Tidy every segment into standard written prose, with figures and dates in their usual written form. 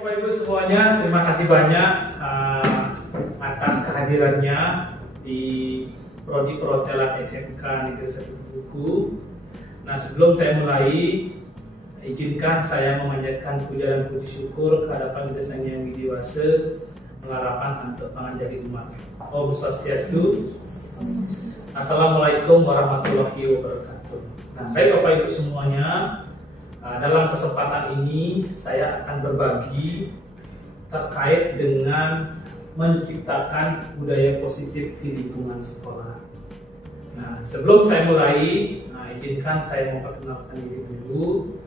Bapak Ibu semuanya, terima kasih banyak atas kehadirannya di Prodi Perhotelan SMK Negeri 1 Buku. Nah, sebelum saya mulai, izinkan saya memanjatkan puja dan puji syukur kehadapan Desa Yang Widiwase mengharapkan untuk panjang umat. Om Swastiastu. Assalamualaikum warahmatullahi wabarakatuh. Nah, baik Bapak Ibu semuanya, dalam kesempatan ini saya akan berbagi terkait dengan menciptakan budaya positif di lingkungan sekolah. Nah, sebelum saya mulai, izinkan saya memperkenalkan diri dulu.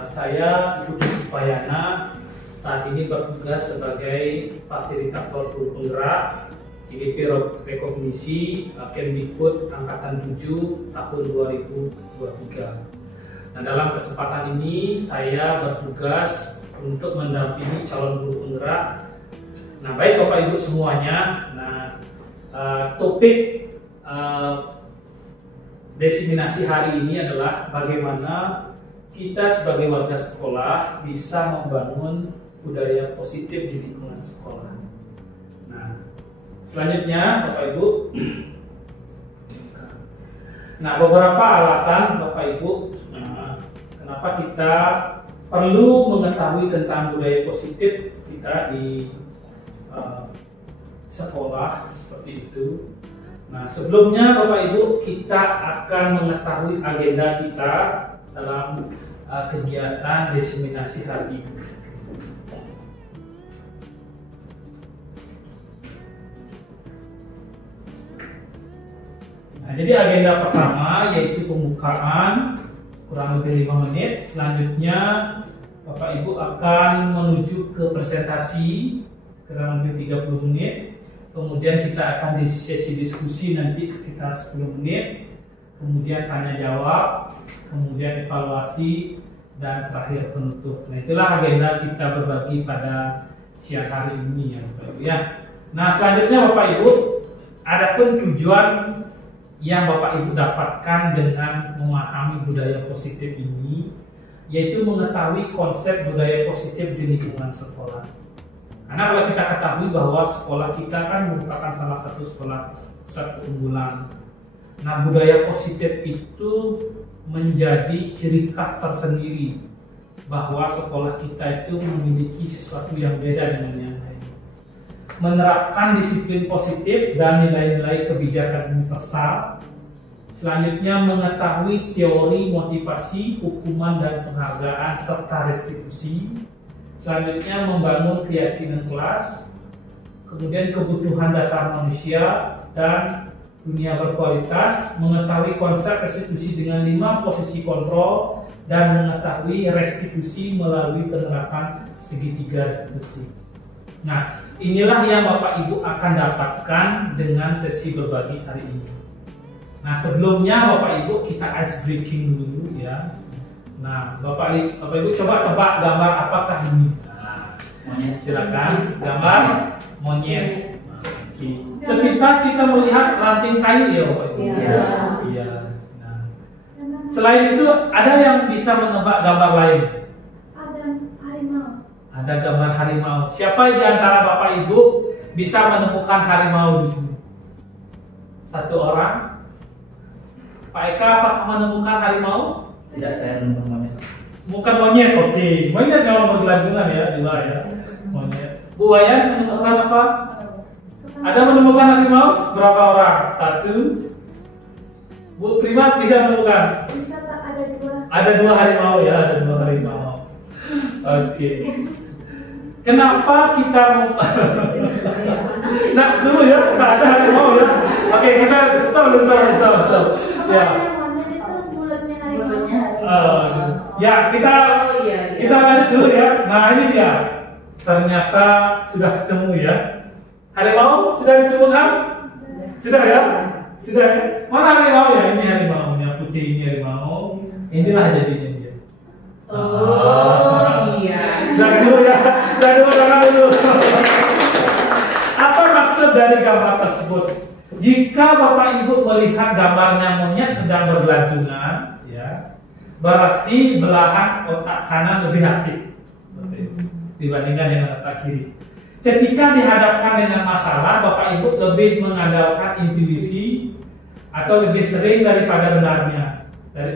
Saya Budi Suspayana, saat ini bertugas sebagai fasilitator guru penggerak CDP Rekognisi Kemdikbud Angkatan 7 tahun 2023. Nah, dalam kesempatan ini saya bertugas untuk mendampingi calon guru penggerak. Nah, baik Bapak Ibu semuanya. Nah, topik diseminasi hari ini adalah bagaimana kita sebagai warga sekolah bisa membangun budaya positif di lingkungan sekolah. Nah, selanjutnya Bapak Ibu, nah beberapa alasan Bapak Ibu kenapa kita perlu mengetahui tentang budaya positif kita di sekolah seperti itu. Nah, sebelumnya Bapak Ibu, kita akan mengetahui agenda kita dalam kegiatan diseminasi hari ini. Nah, jadi agenda pertama yaitu pembukaan kurang lebih 5 menit. Selanjutnya Bapak Ibu akan menuju ke presentasi kurang lebih 30 menit. Kemudian kita akan di sesi diskusi nanti sekitar 10 menit. Kemudian tanya jawab, kemudian evaluasi, dan terakhir penutup. Nah, itulah agenda kita berbagi pada siang hari ini ya Bapak Ibu ya. Nah, selanjutnya Bapak Ibu, adapun tujuan yang Bapak Ibu dapatkan dengan memahami budaya positif ini, yaitu mengetahui konsep budaya positif di lingkungan sekolah. Karena kalau kita ketahui bahwa sekolah kita kan merupakan salah satu sekolah pusat keunggulan. Nah, budaya positif itu menjadi ciri khas tersendiri bahwa sekolah kita itu memiliki sesuatu yang beda dengan yang lain. Menerapkan disiplin positif dan nilai-nilai kebijakan universal. Selanjutnya mengetahui teori motivasi, hukuman dan penghargaan serta restitusi. Selanjutnya membangun keyakinan kelas. Kemudian kebutuhan dasar manusia dan dunia berkualitas, mengetahui konsep restitusi dengan 5 posisi kontrol, dan mengetahui restitusi melalui penerapan segitiga restitusi. Nah, inilah yang Bapak Ibu akan dapatkan dengan sesi berbagi hari ini. Nah, sebelumnya Bapak Ibu kita ice breaking dulu ya. Nah, Bapak Ibu coba tebak gambar apakah ini? Nah, monyet. Silakan, gambar monyet. Sepintas kita melihat ranting kayu ya Bapak Ibu. Iya. Nah, selain itu ada yang bisa menebak gambar lain? Ada harimau. Ada gambar harimau. Siapa di antara Bapak Ibu bisa menemukan harimau di sini? Satu orang. Pak Eka, apakah menemukan harimau? Tidak, saya menemukan monyet. Bukan monyet, oke. Monyet memang bergelantungan ya, dua ya. Monyet. Bu Wayan menemukan apa? Ada menemukan harimau? Berapa orang? 1. Bu Prima bisa menemukan? Bisa Pak, ada 2. Ada 2 harimau ya, ada 2 harimau. Oke. Kenapa kita nah dulu ya, nggak ada harimau ya. Oke, kita stop. Ya. Monyet itu mulutnya harimau. Ya, kita lanjut dulu ya. Nah, ini dia. Ternyata sudah ketemu ya. Harimau sudah ditemukan? Sudah ya? Sudah ya? Mana harimau ya? Ini harimau, yang putih ini harimau. Inilah jadinya dia. Oh iya. Sudah dulu ya? Sudah dulu, jangan dulu. Apa maksud dari gambar tersebut? Jika Bapak Ibu melihat gambarnya monyet sedang bergelantungan, ya, berarti belahan otak kanan lebih aktif. dibandingkan dengan otak kiri. Ketika dihadapkan dengan masalah, Bapak Ibu lebih mengandalkan intuisi atau lebih sering daripada benarnya.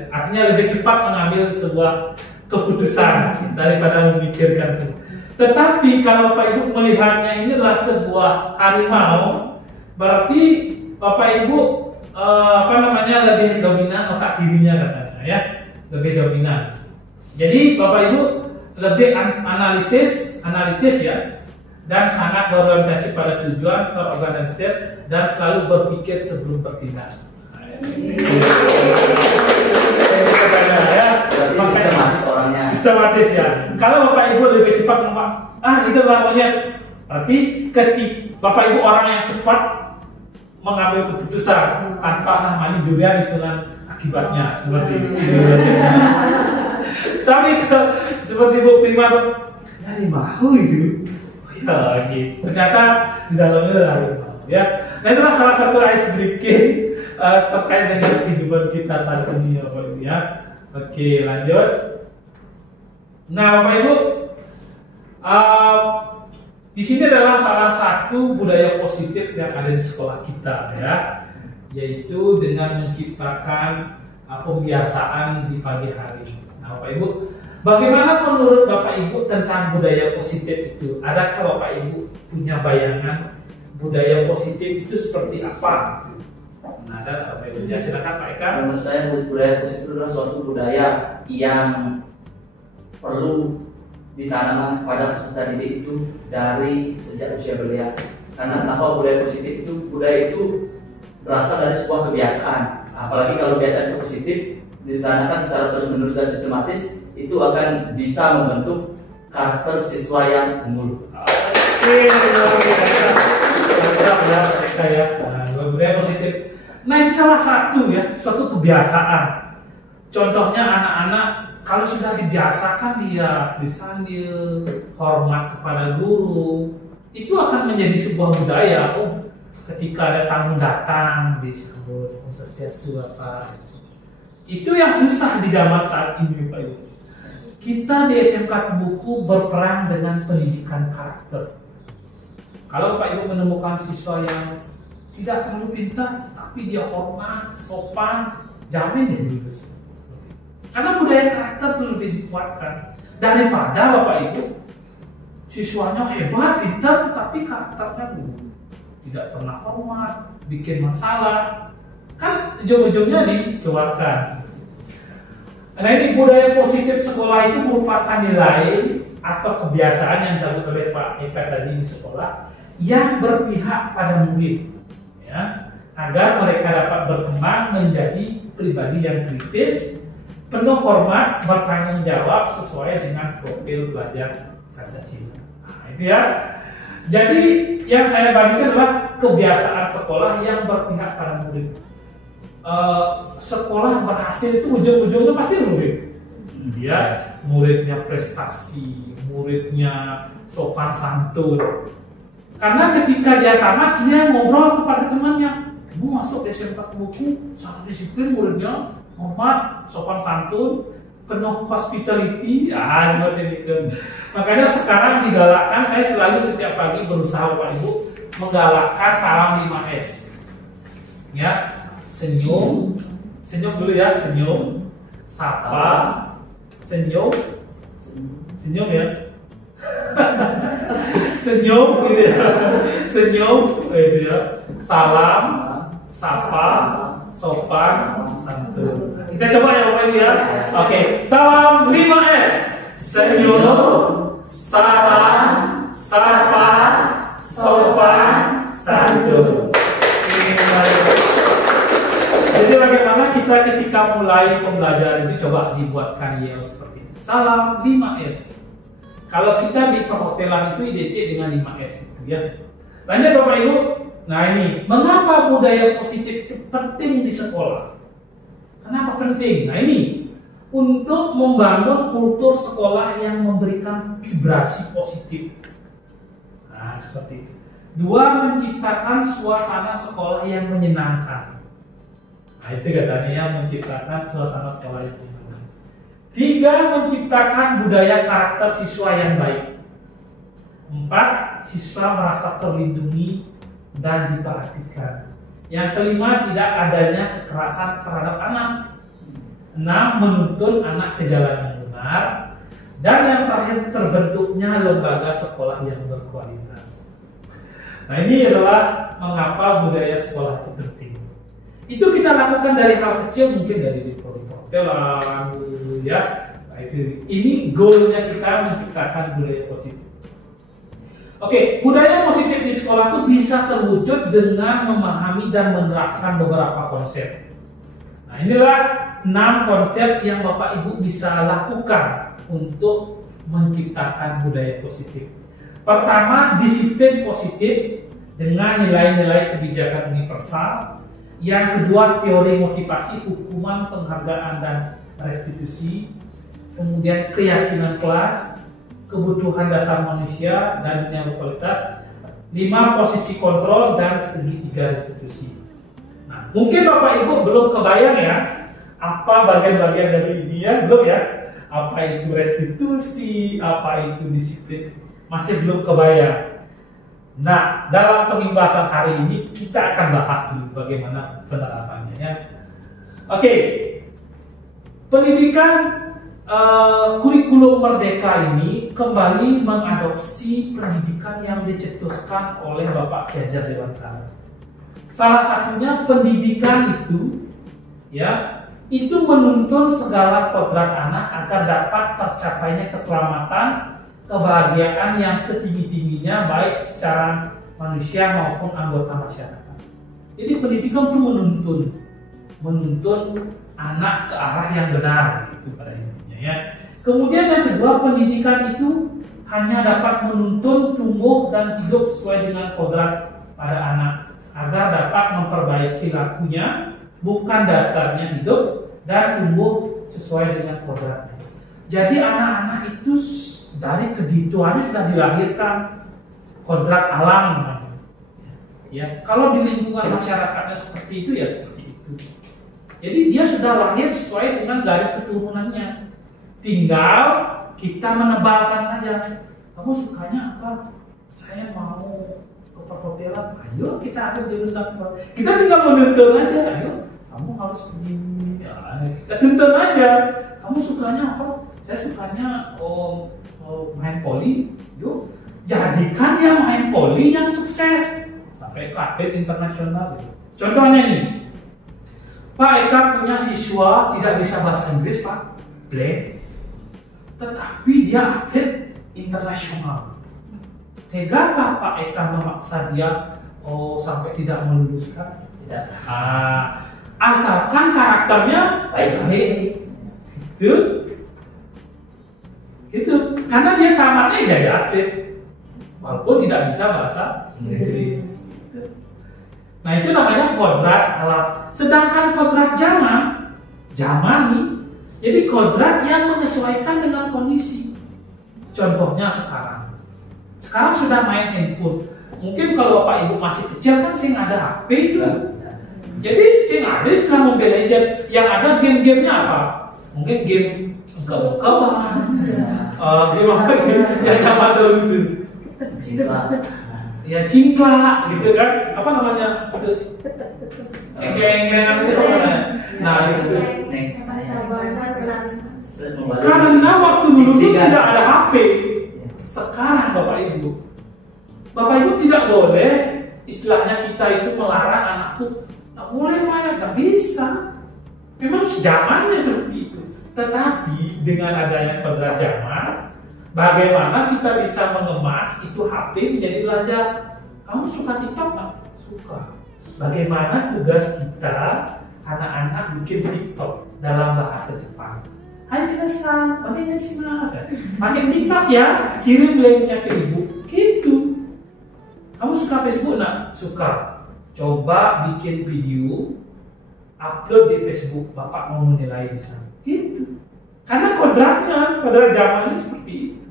Artinya lebih cepat mengambil sebuah keputusan daripada memikirkan itu. Tetapi kalau Bapak Ibu melihatnya ini adalah sebuah harimau, berarti Bapak Ibu lebih dominan otak kirinya katanya ya, lebih dominan. Jadi Bapak Ibu lebih analitis ya, dan sangat berorientasi pada tujuan, terorganisir dan selalu berpikir sebelum bertindak. Sistematis ya. Kalau Bapak Ibu lebih cepat ngomong, itu namanya. Berarti ketika Bapak Ibu orang yang cepat mengambil keputusan tanpa namanya juga hitungan akibatnya seperti itu. Tapi kalau seperti Bu Prima dari mau itu, ya gitu. Ternyata di dalamnya ada harimau ya. Nah itulah salah satu ice breaking terkait dengan kehidupan kita saat ini ya Bapak Ibu ya. Oke lanjut. Nah Bapak Ibu, di sini adalah salah satu budaya positif yang ada di sekolah kita ya, yaitu dengan menciptakan pembiasaan di pagi hari. Nah Bapak Ibu, bagaimana menurut Bapak Ibu tentang budaya positif itu? Adakah Bapak Ibu punya bayangan budaya positif itu seperti apa? Nah, ada Bapak Ibu, ya silakan Pak Eka. Menurut saya budaya positif adalah suatu budaya yang perlu ditanamkan kepada peserta didik itu dari sejak usia belia. Karena kenapa budaya positif itu? Budaya itu berasal dari sebuah kebiasaan. Apalagi kalau kebiasaan itu positif, ditanamkan secara terus-menerus dan sistematis, itu akan bisa membentuk karakter siswa yang unggul. Budaya positif. Nah itu salah satu ya, suatu kebiasaan. Contohnya anak-anak kalau sudah dibiasakan dia bersambil hormat kepada guru, itu akan menjadi sebuah budaya. Oh, ketika ada tamu datang disambut Swastiastu apa. Itu yang susah di zaman saat ini Pak Ibu. Kita di SMK Tubuhku berperan dengan pendidikan karakter. Kalau Pak Ibu menemukan siswa yang tidak terlalu pintar, tapi dia hormat, sopan, jamin dia lulus. Karena budaya karakter itu lebih dikuatkan daripada Bapak Ibu siswanya hebat, pintar, tetapi karakternya tidak pernah hormat, bikin masalah, kan ujung-ujungnya dikeluarkan. Nah ini budaya positif sekolah itu merupakan nilai atau kebiasaan yang disebut oleh Pak Eka tadi di sekolah yang berpihak pada murid, ya, agar mereka dapat berkembang menjadi pribadi yang kritis, penuh hormat, bertanggung jawab sesuai dengan profil belajar Pancasila. Nah, itu ya. Jadi yang saya bagikan adalah kebiasaan sekolah yang berpihak pada murid. Sekolah berhasil itu ujung-ujungnya pasti murid. Dia muridnya prestasi, muridnya sopan santun. Karena ketika dia tamat, dia ngobrol kepada temannya. Kamu masuk SMK Tubuhku, sangat disiplin muridnya, hormat, sopan santun, penuh hospitality, ya seperti itu. Makanya sekarang digalakkan, saya selalu setiap pagi berusaha Bapak Ibu menggalakkan salam 5S. Ya, senyum, senyum dulu ya, senyum, sapa, senyum, senyum ya, senyum gitu ya, senyum gitu ya, salam, sapa, sopan, santun. Kita coba ya Bapak Ibu ya. Oke, salam 5S. Senyum, salam, sapa, sopan, santun. Jadi bagaimana kita ketika mulai pembelajaran ini coba dibuatkan yel seperti ini. Salam 5S. Kalau kita di perhotelan itu identik dengan 5S itu ya. Lanjut Bapak Ibu. Nah ini, mengapa budaya positif itu penting di sekolah? Kenapa penting? Nah ini, untuk membangun kultur sekolah yang memberikan vibrasi positif. Nah seperti itu. 2, menciptakan suasana sekolah yang menyenangkan. Nah itu katanya ya, menciptakan suasana sekolah yang menyenangkan. 3, menciptakan budaya karakter siswa yang baik. 4. Siswa merasa terlindungi dan diperhatikan. Yang kelima, tidak adanya kekerasan terhadap anak. 6. Menuntun anak ke jalan yang benar. Dan yang terakhir, terbentuknya lembaga sekolah yang berkualitas. Nah, ini adalah mengapa budaya sekolah itu penting. Itu kita lakukan dari hal kecil, mungkin dari di perhotelan, ya. Nah, ini goalnya kita menciptakan budaya positif. Oke, budaya positif di sekolah itu bisa terwujud dengan memahami dan menerapkan beberapa konsep. Nah, inilah 6 konsep yang Bapak Ibu bisa lakukan untuk menciptakan budaya positif. Pertama, disiplin positif dengan nilai-nilai kebijakan universal. Yang kedua, teori motivasi, hukuman, penghargaan, dan restitusi. Kemudian keyakinan kelas, kebutuhan dasar manusia, dan dunia berkualitas. 5. Posisi kontrol dan segitiga restitusi. Nah, mungkin Bapak Ibu belum kebayang ya apa bagian-bagian dari ini ya, belum ya? Apa itu restitusi, apa itu disiplin, masih belum kebayang. Nah, dalam pembahasan hari ini kita akan bahas dulu bagaimana penerapannya ya. Oke, pendidikan kurikulum Merdeka ini kembali mengadopsi pendidikan yang dicetuskan oleh Bapak Ki Hajar Dewantara. Salah satunya pendidikan itu, ya, itu menuntun segala kodrat anak agar dapat tercapainya keselamatan, kebahagiaan yang setinggi-tingginya baik secara manusia maupun anggota masyarakat. Jadi pendidikan itu menuntun anak ke arah yang benar, itu pada intinya ya. Kemudian yang kedua, pendidikan itu hanya dapat menuntun tumbuh dan hidup sesuai dengan kodrat pada anak agar dapat memperbaiki lakunya, bukan dasarnya hidup dan tumbuh sesuai dengan kodratnya. Jadi anak-anak itu dari kedituannya sudah dilahirkan kodrat alam. Ya, kalau di lingkungan masyarakatnya seperti itu ya seperti itu. Jadi dia sudah lahir sesuai dengan garis keturunannya. Tinggal kita menebalkan saja. Kamu sukanya apa? Saya mau ke perhotelan. Ayo kita ambil jurusan. Kita tinggal menuntun aja. Ayo, kamu harus begini. Ya, kita tuntun aja. Kamu sukanya apa? Saya sukanya main poli. Yuk, jadikan dia main poli yang sukses sampai ke atlet internasional. Contohnya nih, Pak Eka punya siswa tidak bisa bahasa Inggris, Pak, blank, tetapi dia atlet internasional. Tegakah Pak Eka memaksa dia sampai tidak meluluskan? Tidak. Asalkan karakternya baik. Gitu. Karena dia tamatnya jadi atlet, walaupun tidak bisa bahasa Inggris. Nah, itu namanya kodrat alam. Sedangkan kodrat zamani, jadi kodrat yang menyesuaikan dengan kondisi. Contohnya sekarang sudah main handphone. Mungkin kalau Bapak Ibu masih kecil kan sing ada HP itu. Jadi sing ada sekarang Mobile Legends, yang ada game-gamenya apa? Mungkin game kebun-kebunan, game apa yang zaman dulu itu? Ya cingklak gitu kan, apa namanya itu, engkleng-engklengan itu apa namanya? Nah itu, karena waktu dulu itu tidak ada HP. Sekarang Bapak Ibu tidak boleh, istilahnya kita itu melarang anak tuh nggak boleh main, nggak bisa. Memang zamannya seperti itu. Tetapi dengan adanya kodrat zaman, bagaimana kita bisa mengemas itu HP menjadi belajar. Kamu suka TikTok nggak? Suka. Bagaimana tugas kita anak-anak bikin TikTok dalam bahasa Jepang? Hai minasan, onegaishimasu. Pakai TikTok ya, kirim linknya ke ibu. Gitu. Kamu suka Facebook nggak? Suka. Coba bikin video, upload di Facebook. Bapak mau menilai di sana. Gitu. Karena kodrat zamannya seperti itu.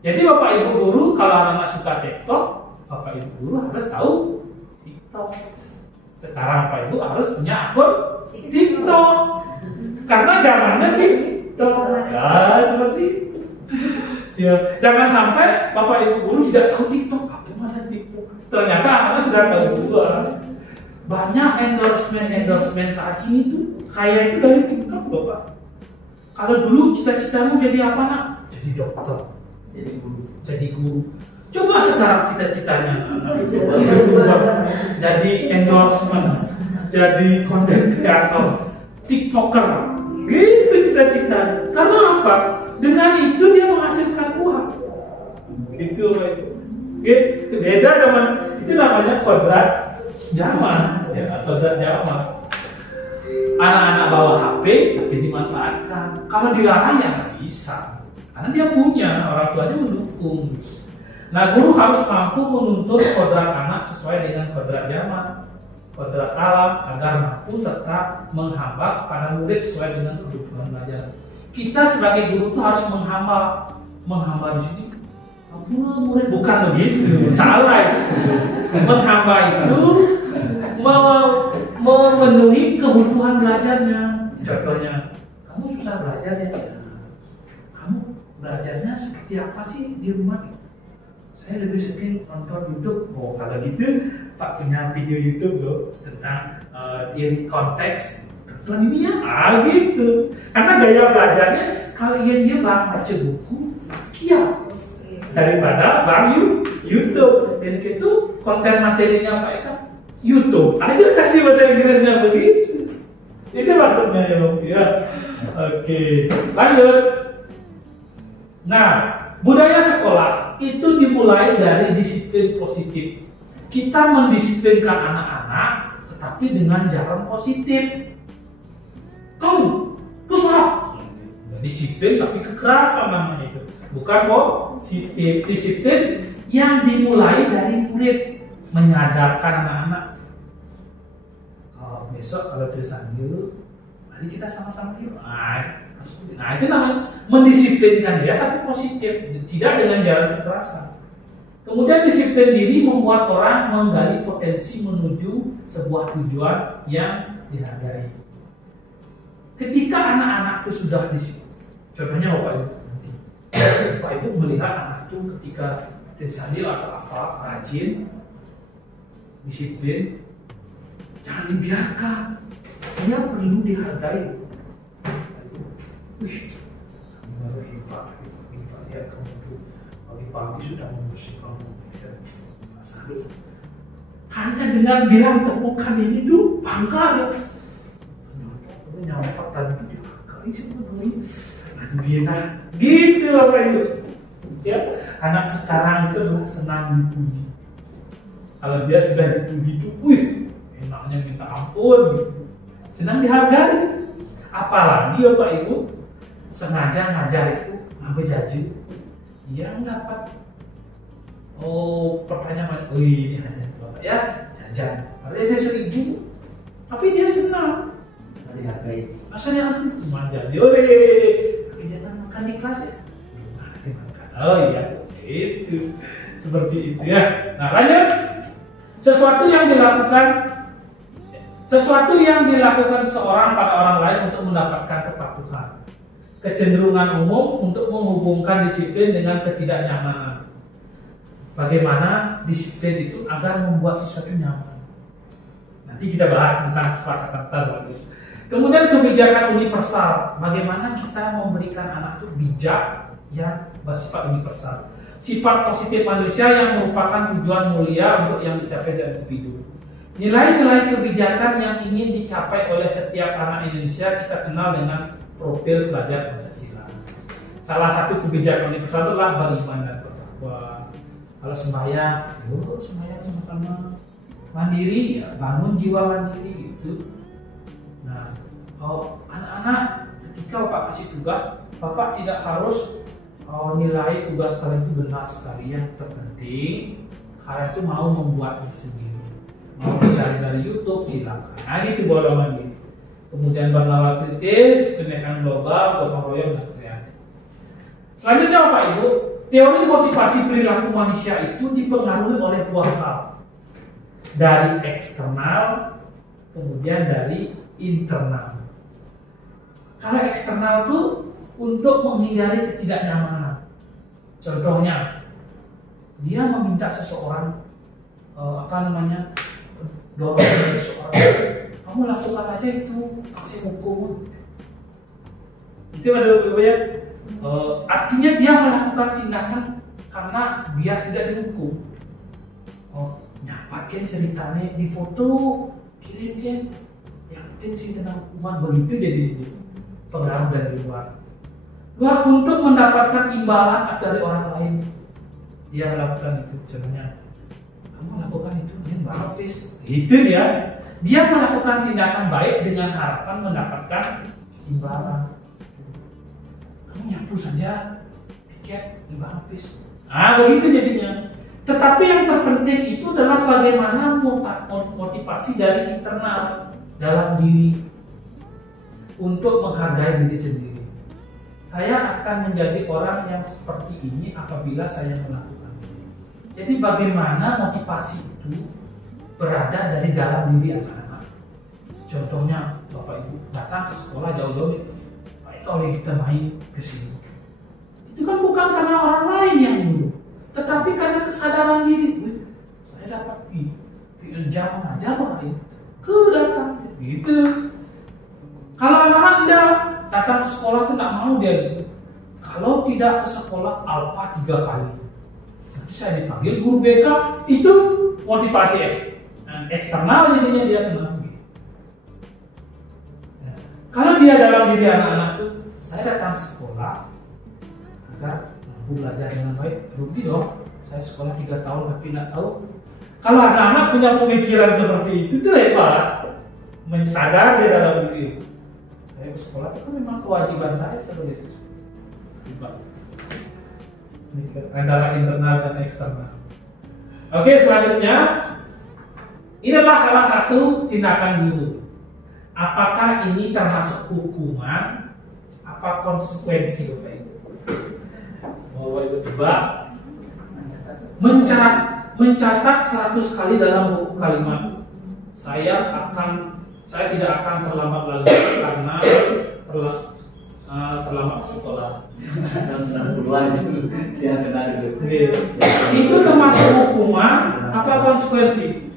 Jadi Bapak Ibu guru kalau anak-anak suka TikTok, Bapak Ibu guru harus tahu TikTok. Sekarang Bapak Ibu harus punya akun TikTok. Karena zamannya TikTok. Ya, seperti itu. Ya, jangan sampai Bapak Ibu guru tidak tahu TikTok, apa ada TikTok. Ternyata anak sudah tahu juga. Banyak endorsement saat ini tuh kayak itu dari TikTok, Bapak. Kalau dulu cita-citamu jadi apa, Nak? Jadi dokter, jadi guru. Coba sekarang cita-citanya jadi endorsement, jadi content creator, TikToker. Gitu cita-cita. Karena apa? Dengan itu dia menghasilkan uang. Gitu, Pak. Gitu. Beda zaman itu namanya kodrat zaman, ya, kodrat zaman. Anak-anak bawa HP tapi dimanfaatkan. Kalau dilarang ya nggak bisa, karena dia punya, orang tuanya mendukung. Nah, guru harus mampu menuntut kodrat anak sesuai dengan kodrat zaman, kodrat alam, agar mampu serta menghamba kepada murid sesuai dengan kebutuhan belajar. Kita sebagai guru itu harus menghamba di sini. Ampun, murid, bukan begitu, salah itu. Menghamba itu memenuhi kebutuhan belajarnya. Contohnya, kamu susah belajar ya? Kamu belajarnya seperti apa sih di rumah? Saya lebih sering nonton YouTube. Oh, kalau gitu Pak punya video YouTube loh tentang in konteks tonton ini ya. Gitu. Karena gaya belajarnya kalian dia bang baca buku kiat daripada bang YouTube. Dan itu konten materinya Pak Eka YouTube aja, kasih bahasa Inggrisnya begitu. Itu maksudnya ya. Oke, lanjut. Nah, budaya sekolah itu dimulai dari disiplin positif. Kita mendisiplinkan anak-anak, tetapi dengan jalan positif. Kamu pusat, disiplin tapi kekerasan namanya itu. Bukan positif. Disiplin yang dimulai dari murid, menyadarkan anak-anak. Besok kalau tulisan yuk, mari kita sama-sama yuk. Nah, itu namanya mendisiplinkan dia tapi positif, tidak dengan jalan kekerasan. Kemudian disiplin diri membuat orang menggali potensi menuju sebuah tujuan yang dihargai. Ketika anak-anak itu sudah disiplin, contohnya Bapak Ibu nanti, Bapak Ibu melihat anak itu ketika tersambil atau apa rajin, disiplin, jangan dibiarkan, dia perlu dihargai. Kamu baru hebat, lihat kamu tuh pagi-pagi sudah membersihkan kamu. Hanya dengan bilang tepukan ini tuh bangga dia. Ternyata nyampak tadi dihargai sebenarnya. Bina, gitu Bapak Ibu. Ya, anak sekarang itu adalah senang dipuji. Kalau dia sudah dipuji itu, enaknya minta ampun, senang dihargai. Apalagi Bapak Ibu sengaja ngajar itu ngambil jaju, dia dapat pertanyaan, ini hanya ya jajan, padahal dia 1.000, tapi dia senang dihargai. Rasanya aku cuma jadi tapi jangan makan di kelas ya. Oh iya, itu seperti itu ya. Nah, lanjut. Sesuatu yang dilakukan seseorang pada orang lain untuk mendapatkan kepatuhan. Kecenderungan umum untuk menghubungkan disiplin dengan ketidaknyamanan. Bagaimana disiplin itu agar membuat sesuatu nyaman. Nanti kita bahas tentang kesepakatan tadi. Kemudian kebijakan universal. Bagaimana kita memberikan anak itu bijak yang bersifat universal. Sifat positif manusia yang merupakan tujuan mulia untuk yang dicapai dalam individu. Nilai-nilai kebijakan yang ingin dicapai oleh setiap anak Indonesia kita kenal dengan profil pelajar Pancasila. Salah satu kebijakan universal adalah beriman dan bertakwa. Kalau sembahyang, sembahyang sama-sama. Mandiri, ya, bangun jiwa mandiri itu. Nah, anak-anak ketika Bapak kasih tugas, Bapak tidak harus nilai tugas kalian itu benar sekali. Yang terpenting kalian itu mau membuatnya sendiri, mau mencari dari YouTube silakan. Nah, gitu bola mandiri. Kemudian bernalar kritis, pendidikan global, gotong royong dan kreatif. Selanjutnya Bapak Ibu, teori motivasi perilaku manusia itu dipengaruhi oleh dua hal, dari eksternal, kemudian dari internal. Kalau eksternal itu untuk menghindari ketidaknyamanan. Contohnya, dia meminta seseorang dorong dari seseorang, kamu lakukan aja itu aksi hukum. Itu maksudnya, artinya dia melakukan tindakan karena biar tidak dihukum. Nyapakin ceritanya di foto, kirim, yang penting sih tentang hukuman, begitu jadi pengaruh dari luar untuk mendapatkan imbalan dari orang lain. Dia melakukan itu, contohnya, kamu lakukan itu, dia habis. Itu dia melakukan tindakan baik dengan harapan mendapatkan imbalan. Kamu nyapu saja, piket, imbalan habis. Begitu jadinya. Tetapi yang terpenting itu adalah bagaimana motivasi dari internal dalam diri untuk menghargai diri sendiri. Saya akan menjadi orang yang seperti ini apabila saya melakukan. Jadi bagaimana motivasi itu berada dari dalam diri anak-anak. Contohnya, Bapak Ibu datang ke sekolah jauh-jauh, baik kalau kita main ke sini. Itu kan bukan karena orang lain yang nyuruh, tetapi karena kesadaran diri. Saya dapat jam aja hari ke datang gitu. Kalau anak-anak tidak datang ke sekolah itu tidak mau dia gitu. Kalau tidak ke sekolah alfa 3 kali, nanti saya dipanggil guru BK. Itu motivasi eksternal, jadinya dia tenang. Kalau dia dalam diri anak-anak itu, saya datang ke sekolah agar mampu belajar dengan baik. Rugi dong, saya sekolah 3 tahun tapi tidak tahu. Kalau anak-anak punya pemikiran seperti itu hebat, mensadar dia dalam diri. Saya sekolah itu memang kewajiban saya sebagai siswa. Antara internal dan eksternal. Oke, selanjutnya ini adalah salah satu tindakan guru. Apakah ini termasuk hukuman? Apa konsekuensi Bapak Ibu? Bapak Ibu coba mencatat 100 kali dalam buku kalimat. Saya tidak akan terlambat lagi karena terlambat sekolah. Tahun 90-an itu saya kenal dulu. Itu termasuk hukuman apa konsekuensi?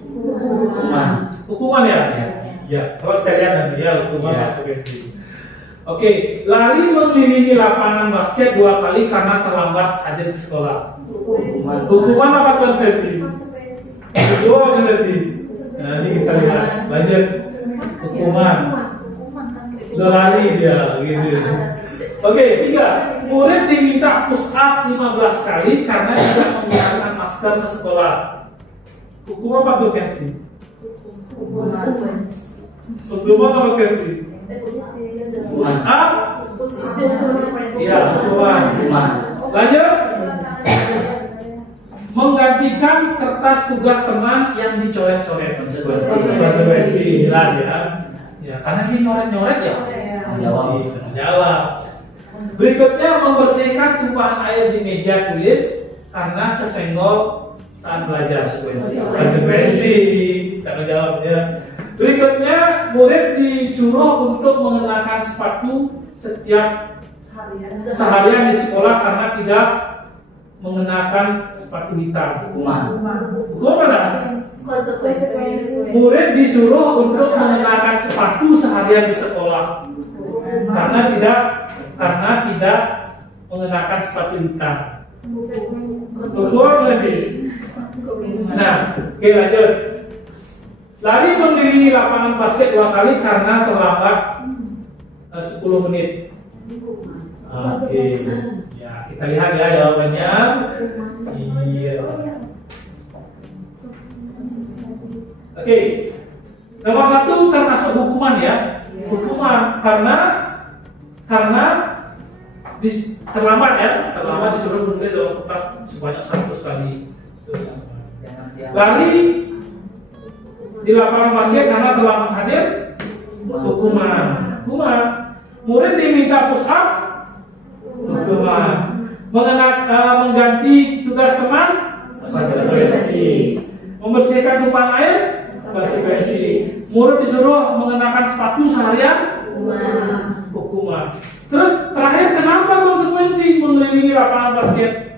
Hukuman ya? Ya, coba kita lihat nanti ya hukuman apa konsekuensi. Oke, lari mengelilingi lapangan basket 2 kali karena terlambat hadir ke sekolah. Hukuman apa konsekuensi? Kedua konsekuensi. Nah, ini kita lihat. Lanjut. Hukuman. Lari dia, gitu. Oke, 3. Murid diminta push up 15 kali karena tidak menggunakan masker ke sekolah. Hukuman apa konsekuensi? Hukuman apa konsekuensi? Push up? Iya, hukuman. Lanjut. Menggantikan kertas tugas teman yang dicoret-coret. Konsekuensi jelas ya. Ya, karena dia nyoret-nyoret ya. Menjawab. Berikutnya membersihkan tumpahan air di meja tulis karena kesenggol saat belajar. Konsekuensi. Kita menjawab ya. Berikutnya murid disuruh untuk mengenakan sepatu setiap seharian di sekolah karena tidak mengenakan sepatu hitam. Hukuman apa? Murid disuruh untuk mengenakan sepatu seharian di sekolah karena tidak mengenakan sepatu hitam. Hukuman lagi. Nah, oke lanjut. Lari mengelilingi lapangan basket 2 kali karena terlambat 10 menit. Oke. Ya, kita lihat ya jawabannya. Iya. Oke. Nomor 1 termasuk hukuman ya. Hukuman karena terlambat ya. Terlambat disuruh menulis dalam kertas sebanyak 100 kali. Lari di lapangan basket karena terlambat hadir. Hukuman. Murid diminta push up. Hukuman. Mengganti tugas teman. Konsekuensi. Membersihkan tumpahan air. Konsekuensi. Murid disuruh mengenakan sepatu seharian. Hukuman. Terus terakhir kenapa konsekuensi mengelilingi lapangan basket?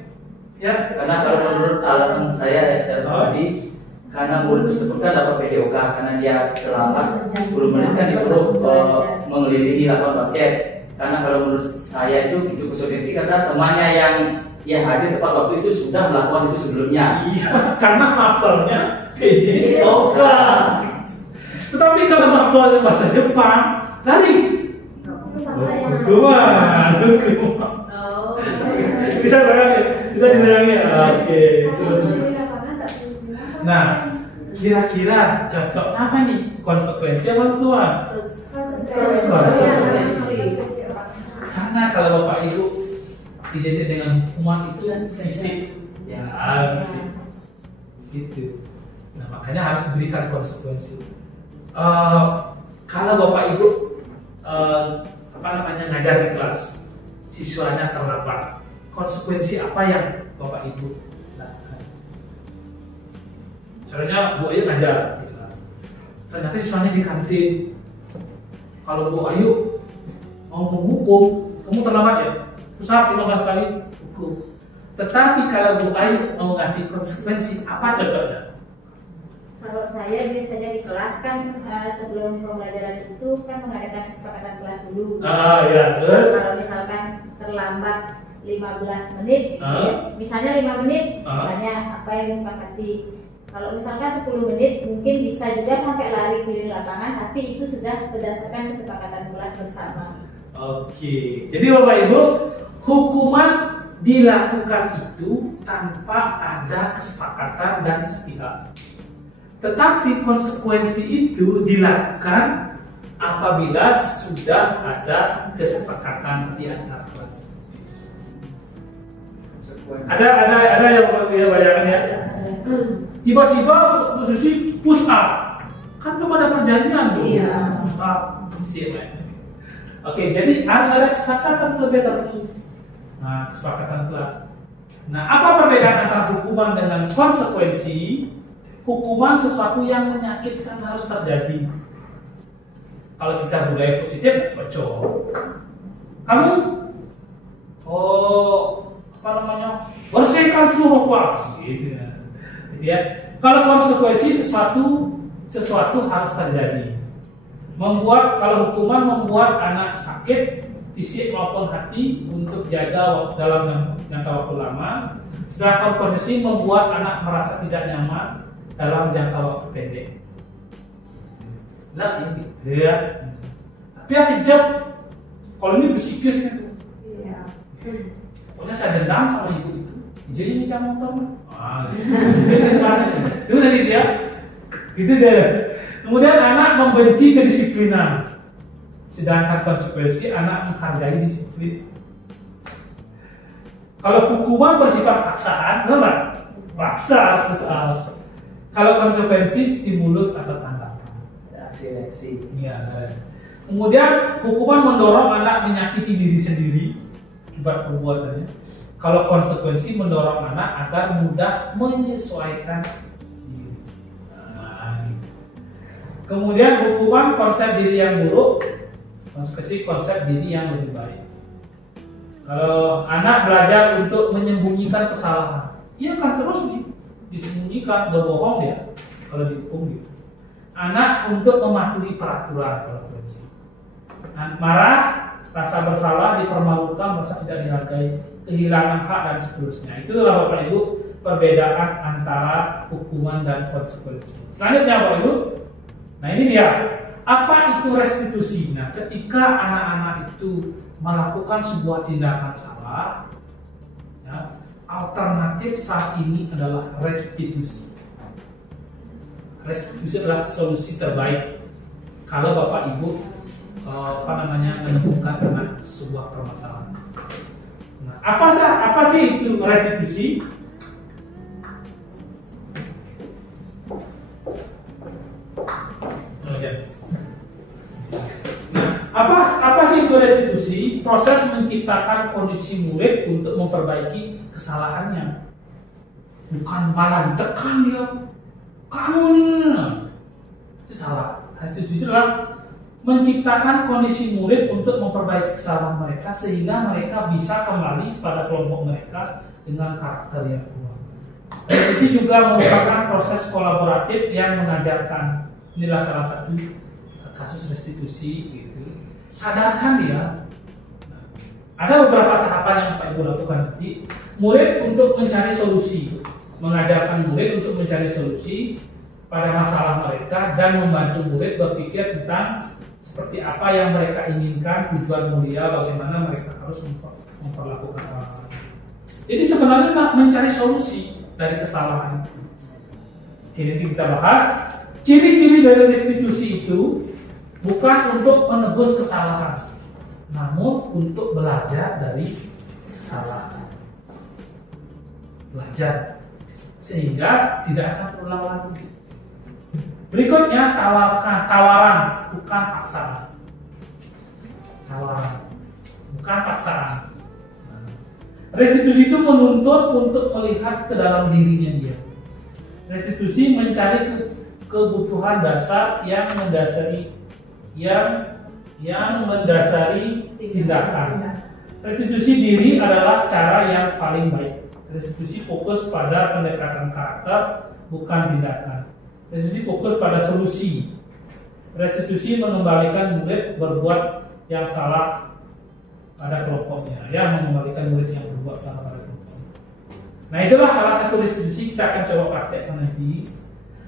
Ya. Karena kalau menurut alasan saya ya secara pribadi, karena murid tersebut kan dapat PDOK karena dia terlambat 10 menit kan disuruh mengelilingi lapangan basket. Karena kalau menurut saya itu konsekuensi karena temannya yang hadir tepat waktu itu sudah melakukan itu sebelumnya. Iya, karena mapelnya PJOK. Tetapi kalau mapelnya bahasa Jepang, lari. Hukuman. Oh. Bisa dibayangin. Oke. Nah, kira-kira cocok apa nih? Konsekuensi apa Tuhan? Karena kalau Bapak Ibu identik dengan hukuman itu fisik, ya fisik, gitu. Nah makanya harus diberikan konsekuensi. Kalau Bapak Ibu ngajar di kelas, siswanya terlambat, konsekuensi apa yang Bapak Ibu lakukan? Caranya Bu Ayu ngajar di kelas, ternyata siswanya di kantin. Kalau Bu Ayu mau menghukum, kamu terlambat ya, pusat 15 kali hukum. Tetapi kalau Bu Ayu mau ngasih konsekuensi, apa cocoknya? Kalau saya biasanya di kelas kan sebelum pembelajaran itu kan mengadakan kesepakatan kelas dulu. Ya, terus? Kalau misalkan terlambat 15 menit, ya, misalnya 5 menit, misalnya apa yang disepakati. Kalau misalkan 10 menit, mungkin bisa juga sampai lari keliling lapangan, tapi itu sudah berdasarkan kesepakatan kelas bersama. Oke, jadi Bapak Ibu, hukuman dilakukan itu tanpa ada kesepakatan dan sepihak. Tetapi konsekuensi itu dilakukan apabila sudah ada kesepakatan di antara kelas. Ada yang bayangkan ya? Tiba-tiba Bu Susi push up, kan belum ada perjanjian dulu. Iya. Push up, Oke, jadi harus ada kesepakatan terlebih dahulu. Nah, kesepakatan kelas. Nah, apa perbedaan antara hukuman dengan konsekuensi? Hukuman sesuatu yang menyakitkan harus terjadi. Kalau kita budaya positif, cocok. Kamu, bersihkan seluruh kelas, gitu ya. Kalau konsekuensi sesuatu harus terjadi. Kalau hukuman membuat anak sakit fisik maupun hati untuk jaga dalam jangka waktu lama, sedangkan kondisi membuat anak merasa tidak nyaman dalam jangka waktu pendek. Nah ini ya. Tapi yang kejam, kalau ini psikis gitu. Iya. Pokoknya saya dendam sama ibu itu. Jadi ini jam motor. Itu tadi dia. Itu dia. Kemudian anak membenci kedisiplinan, sedangkan konsekuensi anak menghargai disiplin. Kalau hukuman bersifat paksaan, benar? Paksa. Kalau konsekuensi stimulus atau tanggapan. Aksi. Ya. Kemudian hukuman mendorong anak menyakiti diri sendiri akibat perbuatannya. Kalau konsekuensi mendorong anak agar mudah menyesuaikan diri. Kemudian hukuman konsep diri yang buruk, konsekuensi konsep diri yang lebih baik. Kalau anak belajar untuk menyembunyikan kesalahan, ia akan terus disembunyikan, berbohong dia kalau dihukum gitu. Anak untuk mematuhi peraturan, konsekuensi. Marah, rasa bersalah, dipermalukan, merasa tidak dihargai, kehilangan hak dan seterusnya. Itulah Bapak Ibu perbedaan antara hukuman dan konsekuensi. Selanjutnya Bapak Ibu, nah ini dia, apa itu restitusi? Nah, ketika anak-anak itu melakukan sebuah tindakan salah, ya, alternatif saat ini adalah restitusi. Restitusi adalah solusi terbaik kalau Bapak Ibu menemukan dengan sebuah permasalahan. Nah, apa sih itu restitusi? Nah, apa sih itu restitusi? Proses menciptakan kondisi murid untuk memperbaiki kesalahannya, bukan malah ditekan dia. Kamu itu salah. Restitusi adalah menciptakan kondisi murid untuk memperbaiki kesalahan mereka sehingga mereka bisa kembali pada kelompok mereka dengan karakter yang kuat. Restitusi juga merupakan proses kolaboratif yang mengajarkan. Inilah salah satu kasus restitusi gitu. Sadarkan dia. Ada beberapa tahapan yang Pak Ibu lakukan nanti. Murid untuk mencari solusi, mengajarkan murid untuk mencari solusi pada masalah mereka dan membantu murid berpikir tentang seperti apa yang mereka inginkan, tujuan mulia, bagaimana mereka harus memperlakukan orang lain. Jadi sebenarnya mencari solusi dari kesalahan. Oke, nanti kita bahas. Ciri-ciri dari restitusi itu bukan untuk menebus kesalahan, namun untuk belajar dari kesalahan. Belajar sehingga tidak akan terulang lagi. Berikutnya tawaran bukan paksaan. Tawaran bukan paksaan. Restitusi itu menuntut untuk melihat ke dalam dirinya dia. Restitusi mencari kebutuhan dasar yang mendasari tindakan. Restitusi diri adalah cara yang paling baik. Restitusi fokus pada pendekatan karakter, bukan tindakan. Restitusi fokus pada solusi. Restitusi mengembalikan murid berbuat yang salah pada kelompoknya, mengembalikan murid yang berbuat salah pada kelompoknya. Nah, itulah salah satu restitusi, kita akan coba praktekkan nanti.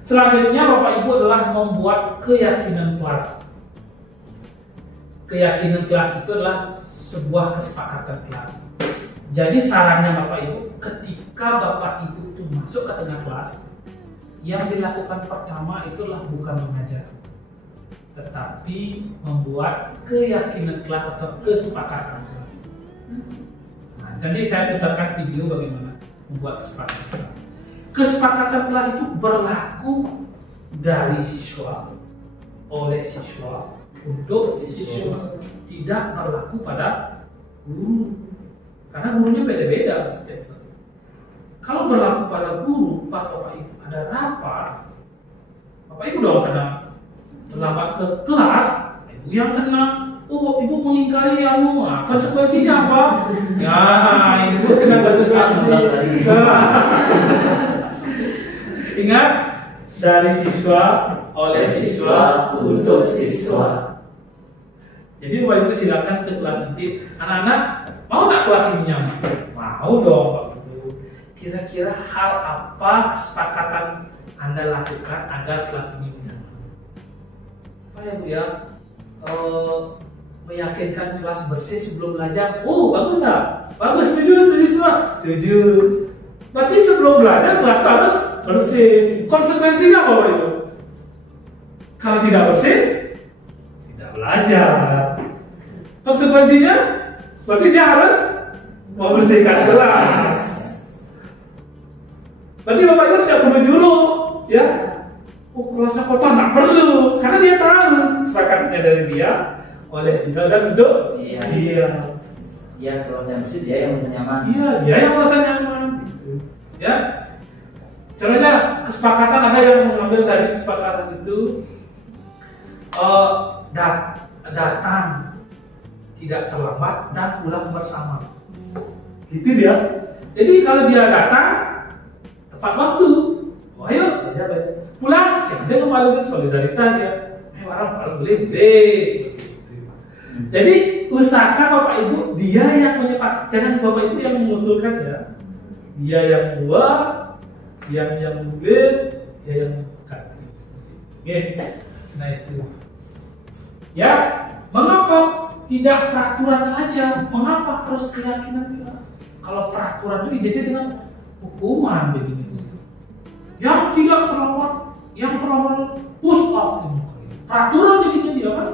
Selanjutnya Bapak Ibu adalah membuat keyakinan kelas. Keyakinan kelas itu adalah sebuah kesepakatan kelas. Jadi sarannya Bapak Ibu, ketika Bapak Ibu itu masuk ke tengah kelas, yang dilakukan pertama itulah bukan mengajar, tetapi membuat keyakinan kelas atau kesepakatan kelas. Nah, jadi saya putarkan video bagaimana membuat kesepakatan kelas. Kesepakatan kelas itu berlaku dari siswa, oleh siswa, untuk siswa, tidak berlaku pada guru, karena gurunya beda-beda setiap kelas. Kalau berlaku pada guru, Bapak Ibu ada rapat, Bapak Ibu dong kena terlambat ke kelas, Ibu yang kena, Ibu mengingkari yang konsekuensinya apa? Ya, Ibu kena kasus sanksi. Ingat, dari siswa, oleh siswa, untuk siswa. Jadi Bapak Ibu silakan ke kelas nanti. Anak-anak mau nggak kelas ini nyaman? Mau dong Pak Ibu. Kira-kira hal apa kesepakatan Anda lakukan agar kelas ini nyaman? Apa ya Bu ya? Meyakinkan kelas bersih sebelum belajar. Bagus nggak? Bagus, setuju semua? Setuju. Berarti sebelum belajar kelas harus bersih. Konsekuensinya apa Bapak Ibu? Kalau tidak bersih, tidak belajar. Konsekuensinya, berarti dia harus membersihkan kelas. Berarti Bapak Ibu tidak perlu nyuruh, ya. Kelasnya kotor, nggak perlu, karena dia tahu sepakatnya dari dia, oleh dia dan untuk dia. Iya, kalau saya bersih dia yang merasa nyaman. Iya, dia yang merasa nyaman. Ya. Contohnya kesepakatan ada yang mengambil dari kesepakatan itu datang tidak terlambat dan pulang bersama. Gitu dia. Jadi kalau dia datang tepat waktu, ayo baca. Pulang sih dia ngembalikan solidaritas dia. Orang beli. Jadi usahakan Bapak Ibu dia yang menyepakati, jangan Bapak Ibu yang mengusulkan ya. Dia yang buat, yang nulis, dia yang mengganti. Oke, nah itu. Ya, mengapa tidak peraturan saja? Mengapa harus keyakinan kita? Kalau peraturan itu identik dengan hukuman begini. Yang tidak terlambat, yang terlambat push off. Peraturan jadinya dia kan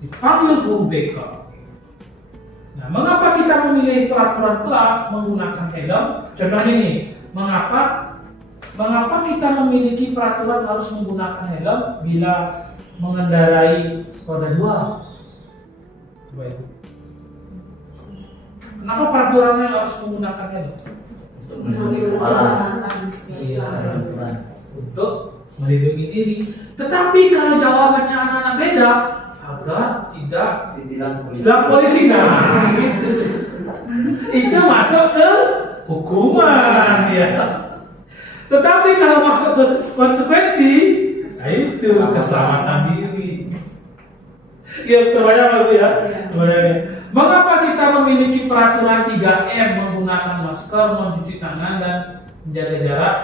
dipanggil guru BK. Nah, mengapa kita memilih peraturan kelas menggunakan helm? Contohnya ini, mengapa kita memiliki peraturan harus menggunakan helm bila mengendarai roda 2? Kenapa peraturannya harus menggunakan helm? Untuk melindungi kepala. Untuk melindungi diri. Tetapi kalau jawabannya anak-anak beda, agar tidak ditilang polisi. Nah, itu masuk ke hukuman ya. Tetapi kalau masuk ke konsekuensi, nah itu keselamatan diri. Ya terbayang Pak ya. Terbayang. Mengapa kita memiliki peraturan 3M menggunakan masker, mencuci tangan dan menjaga jarak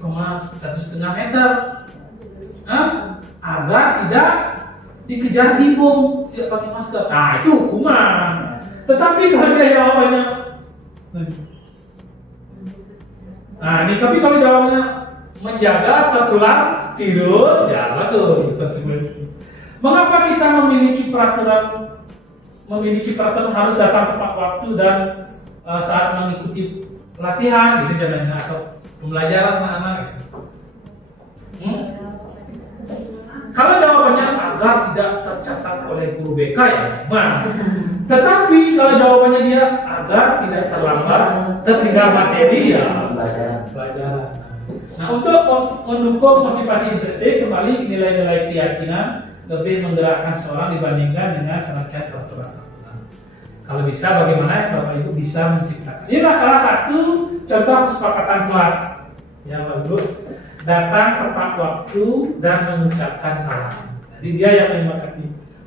1,5 meter? Agar tidak dikejar timbung tidak pakai masker. Nah itu hukuman. Tetapi kalau dia jawabannya, tapi kalau jawabannya menjaga tertular virus, ya betul konsekuensi. Mengapa kita memiliki peraturan harus datang tepat waktu dan saat mengikuti pelatihan, gitu jalannya atau pembelajaran anak-anak? Kalau jawabannya agar tidak tercatat oleh guru BK ya, tetapi kalau jawabannya dia agar tidak terlambat tertinggal materi ya pelajaran. Nah, untuk mendukung motivasi interstate, kembali nilai-nilai keyakinan lebih menggerakkan seorang dibandingkan dengan serangkaian peraturan. Kalau bisa, bagaimana Bapak Ibu bisa menciptakan? Inilah salah satu contoh kesepakatan kelas yang bagus. Datang tepat waktu dan mengucapkan salam. Jadi dia yang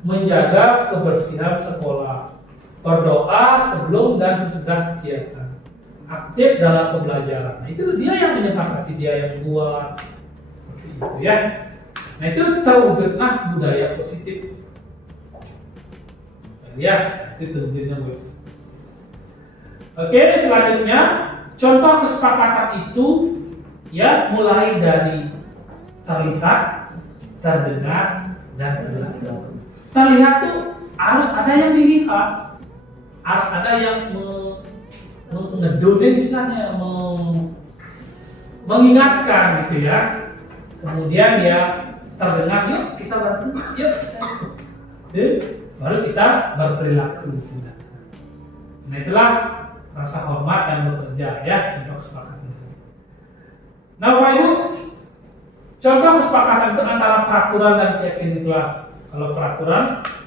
menjaga kebersihan sekolah, berdoa sebelum dan sesudah kegiatan, aktif dalam pembelajaran. Nah, itu dia yang menyepakati, dia yang buat seperti itu ya. Nah itu terwujudlah budaya positif. Ya, itu terwujudnya. Oke, selanjutnya contoh kesepakatan itu ya mulai dari terlihat, terdengar, dan terlihat. Terlihat tuh harus ada yang dilihat, harus ada yang mengedulin istilahnya, mengingatkan gitu ya. Kemudian ya terdengar, yuk kita bantu, yuk, baru kita berperilaku. Nah itulah rasa hormat dan bekerja ya, contoh kesepakatan. Nah Bapak Ibu, contoh kesepakatan itu antara peraturan dan keyakinan kelas. Kalau peraturan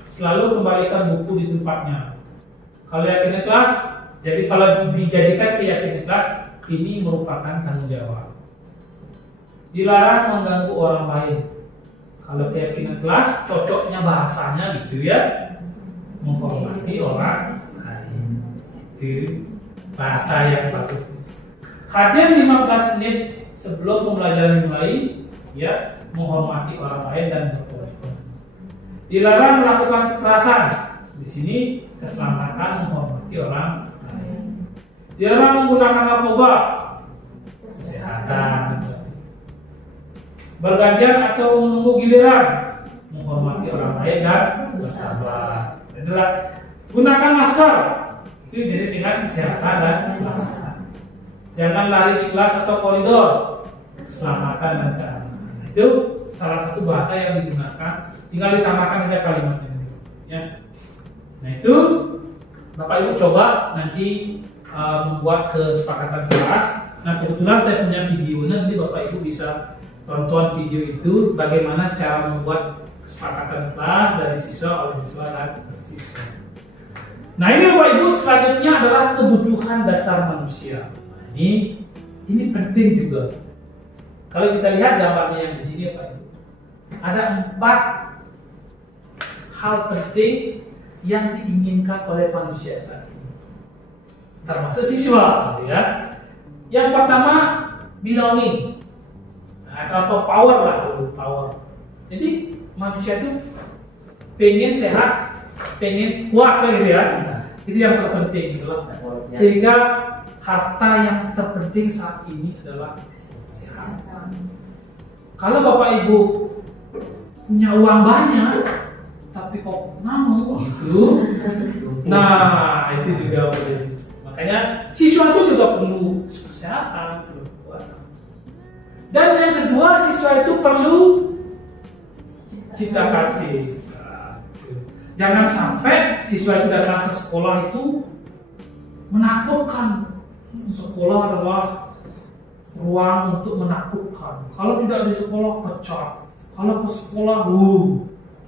selalu kembalikan buku di tempatnya. Kalau keyakinan kelas, jadi kalau dijadikan keyakinan kelas, ini merupakan tanggung jawab. Dilarang mengganggu orang lain. Kalau keyakinan kelas, cocoknya bahasanya gitu ya, menghormati orang lain. Itu bahasa yang bagus. Hadir 15 menit sebelum pembelajaran dimulai, ya, menghormati orang lain dan berkomitmen. Dilarang melakukan kekerasan. Di sini keselamatan menghormati orang lain. Dilarang menggunakan narkoba. Kesehatan. Bergantian atau menunggu giliran, menghormati orang lain dan bersabar. Itulah gunakan masker. Itu jadi dengan kesehatan dan keselamatan. Jangan lari di kelas atau koridor, keselamatan dan keamanan. Itu salah satu bahasa yang digunakan. Tinggal ditambahkan saja kalimatnya. Ya. Nah itu Bapak Ibu coba nanti membuat kesepakatan kelas. Nah kebetulan saya punya videonya, nanti Bapak Ibu bisa tonton video itu bagaimana cara membuat kesepakatan kelas dari siswa oleh siswa dan siswa. Nah ini Bapak Ibu, selanjutnya adalah kebutuhan dasar manusia. Nah, ini penting juga. Kalau kita lihat gambarnya yang di sini Bapak Ibu, ada 4 hal penting yang diinginkan oleh manusia saat ini, termasuk siswa, ya. Yang pertama belonging, atau power lah, power. Jadi manusia itu pengen sehat, pengen kuat gitu ya. Itu yang terpenting gitu loh. Sehingga harta yang terpenting saat ini adalah sehat. Kalau Bapak Ibu punya uang banyak, tapi kok namo gitu, nah itu juga boleh. Makanya siswa itu juga perlu kesehatan, perlu kekuatan. Dan yang kedua, siswa itu perlu cinta kasih. Jangan sampai siswa itu datang ke sekolah itu menakutkan. Sekolah adalah ruang untuk menakutkan. Kalau tidak di sekolah pecat. Kalau ke sekolah,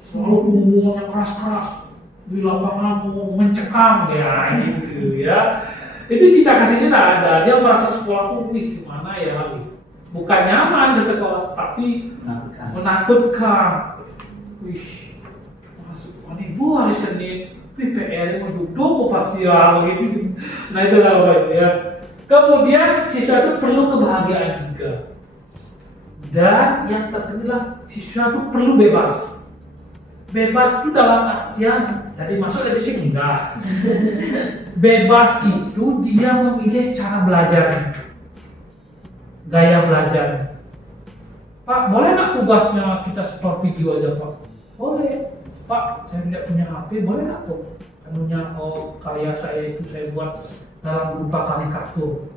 selalu punggungnya keras-keras. Di lapangan mencekam ya gitu ya. Itu cinta kasihnya tak ada. Dia merasa sekolah tuh, wih gimana ya? Bukan nyaman di sekolah, tapi menakutkan. Wih, masuk ibu hari Senin, PR mau duduk pasti ya begitu. Nah itu lah ya. Kemudian siswa itu perlu kebahagiaan juga. Dan yang terpenting siswa itu perlu bebas. Bebas itu dalam artian tadi masuk dari sini enggak. Bebas itu dia memilih cara belajar, gaya belajar. Pak, boleh nggak tugasnya kita setor video aja Pak? Boleh. Pak, saya tidak punya HP, boleh nggak tuh? Anunya karya saya itu saya buat dalam berupa karikatur.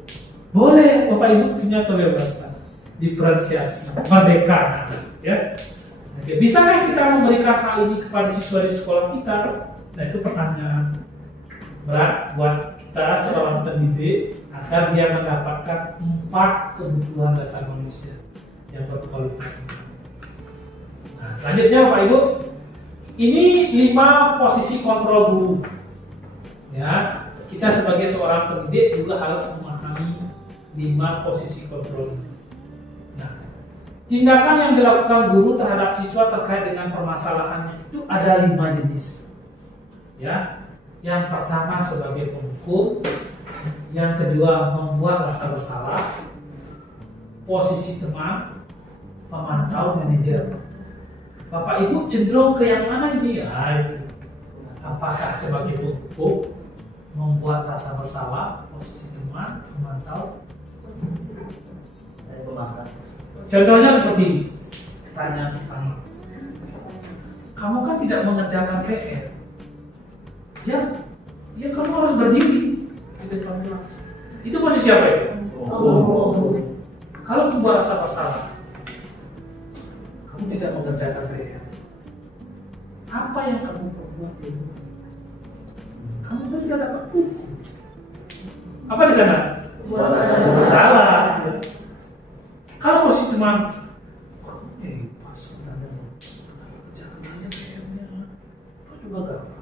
Boleh, Bapak Ibu punya kebebasan, diferensiasi, merdeka, ya. Oke, bisakah kita memberikan hal ini kepada siswa di sekolah kita? Nah itu pertanyaan berat buat kita seorang pendidik agar dia mendapatkan 4 kebutuhan dasar manusia yang berkualitas. Nah, selanjutnya Bapak Ibu, ini 5 posisi kontrol guru. Ya, kita sebagai seorang pendidik juga harus memahami 5 posisi kontrol. Nah, tindakan yang dilakukan guru terhadap siswa terkait dengan permasalahannya itu ada 5 jenis. Ya, yang pertama sebagai pemukul, yang kedua membuat rasa bersalah, posisi teman, pemantau, manajer. Bapak Ibu cenderung ke yang mana ini? Ya, itu. Apakah sebagai pemukul, membuat rasa bersalah, posisi teman, pemantau? Saya pemantau. Contohnya seperti ini. Pertanyaan pertama. Kamu kan tidak mengerjakan PR. Ya kamu harus berdiri di depan kelas. Itu posisi apa ya? Kalau membuat rasa bersalah, kamu tidak mengerjakan PR. Apa yang kamu perbuat itu? Kamu kan sudah dapat buku. Apa di sana? Buat rasa bersalah. Kalau posisi teman, pas sebenarnya kerjakan aja PR-nya. Kau juga gampang.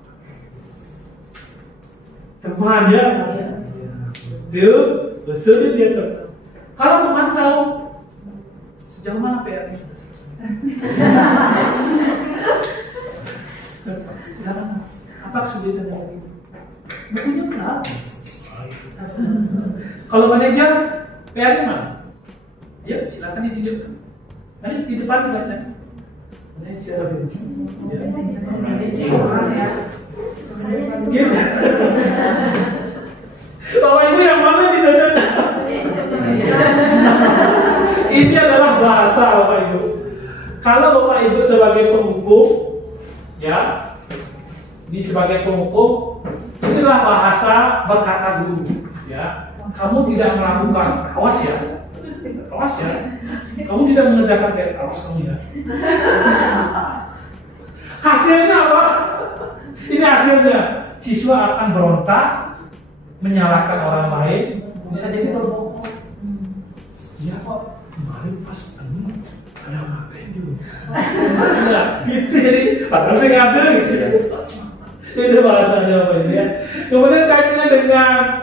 Teman ya, itu betul dia tuh. Kalau memantau, sejauh mana PR-nya sudah selesai? Silakan. Apa kesulitan dari itu? Bukunya berapa? Kalau manajer, PR-nya mana? Ya, silakan ditunjukkan. Tadi di depan dibaca. Manajer. Ya. Gitu. Bapak Ibu yang mana ditunjukkan? Ini adalah bahasa Bapak Ibu. Kalau Bapak Ibu sebagai penghukum, ya, ini sebagai penghukum, inilah bahasa berkata guru, ya. Kamu tidak melakukan, awas ya, kamu tidak mengerjakan PR, awas kamu ya. Hasilnya apa? Ini hasilnya, siswa akan berontak, menyalahkan orang lain, bisa jadi berbohong. Iya kok, kemarin pas ini ada ngapain dulu? Gitu jadi, padahal saya ngade gitu. Itu bahasanya apa ini ya. Kemudian kaitannya dengan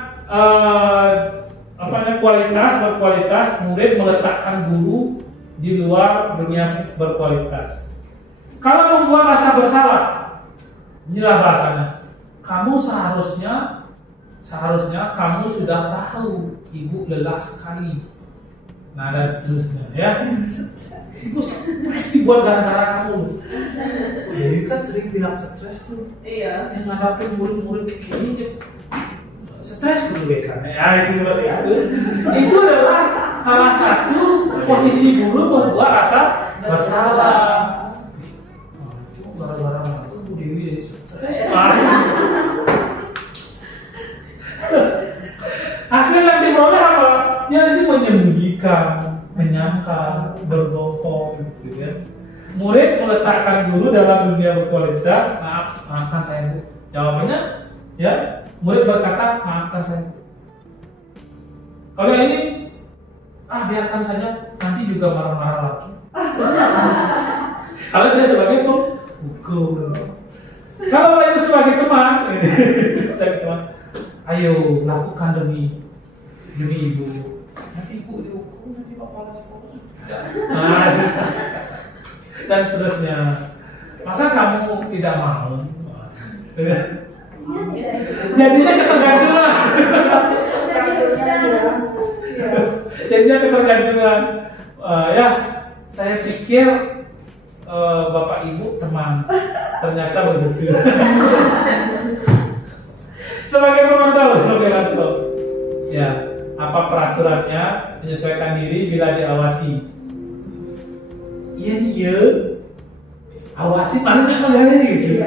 kualitas, berkualitas, murid meletakkan guru di luar dunia berkualitas. Kalau membuat rasa bersalah, inilah bahasanya. Kamu seharusnya kamu sudah tahu ibu lelah sekali. Nah dan seterusnya ya. Ibu stres dibuat gara-gara kamu. Jadi kan sering bilang stres tuh. Iya. Yang ngadapin murid-murid kayak gini stres gitu kan. Ya itu seperti itu. Itu adalah salah satu posisi guru membuat rasa bersalah. Gara-gara aku Bu Dewi jadi stres. Hasil yang diperoleh apa? Dia ini menyembunyikan, menyangkal, berbohong gitu ya. Murid meletakkan guru dalam dunia berkualitas. Maafkan saya Bu. Jawabannya ya, murid berkata maafkan saya Bu. Kalau ini biarkan saja, nanti juga marah-marah lagi. Kalau dia sebagai penghukum. Kalau ini sebagai teman, Ayo lakukan demi ibu. Nanti ibu dihukum, nanti bapak sekolah. Dan seterusnya. Masa kamu tidak mau? Jadinya ketergantungan. Jadinya ketergantungan. Ya, saya pikir bapak ibu teman, ternyata begitu. Sebagai pemantau, ya, apa peraturannya, menyesuaikan diri bila diawasi. Iya, awasi mana yang menggari gitu.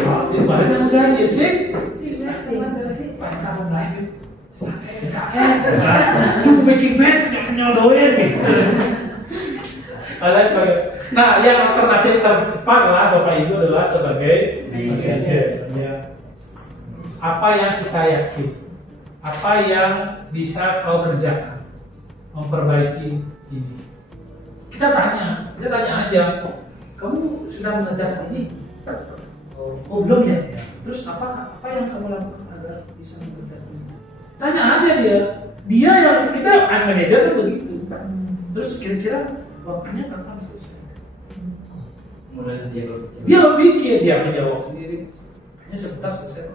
Awasi mana yang menggari sih? Pak kamu lain, sakit kakek, cuma bikin bed yang nyodoin gitu. Nah, yang alternatif tercepat lah Bapak Ibu adalah sebagai manajer. Ya. Apa yang kita yakin, apa yang bisa kau kerjakan, memperbaiki ini. Kita tanya aja, kamu sudah mengerjakan ini? Oh belum ya? Terus apa yang kamu lakukan agar bisa mengerjakan ini? Tanya aja dia yang kita manajer kan begitu. Terus kira-kira waktunya kapan selesai? Mulai dia berpikir, dia menjawab sendiri. Hanya sebentar selesai.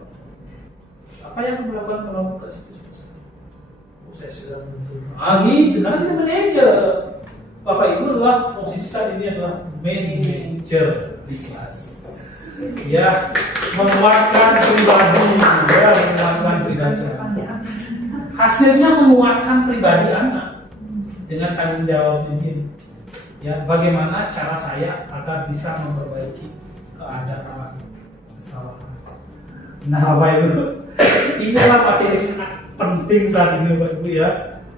Apa yang kamu lakukan kalau buka situ selesai? Oh, saya sedang menunggu. Gitu, karena kita manajer. Bapak Ibu adalah posisi saat ini adalah manajer di kelas. Ya, menguatkan pribadi, ya, menguatkan pribadi. Hasilnya menguatkan pribadi anak dengan tanggung jawab ini. Ya, bagaimana cara saya agar bisa memperbaiki keadaan kesalahan. Nah, Bapak Ibu, inilah materi sangat penting saat ini, Bapak Ibu ya.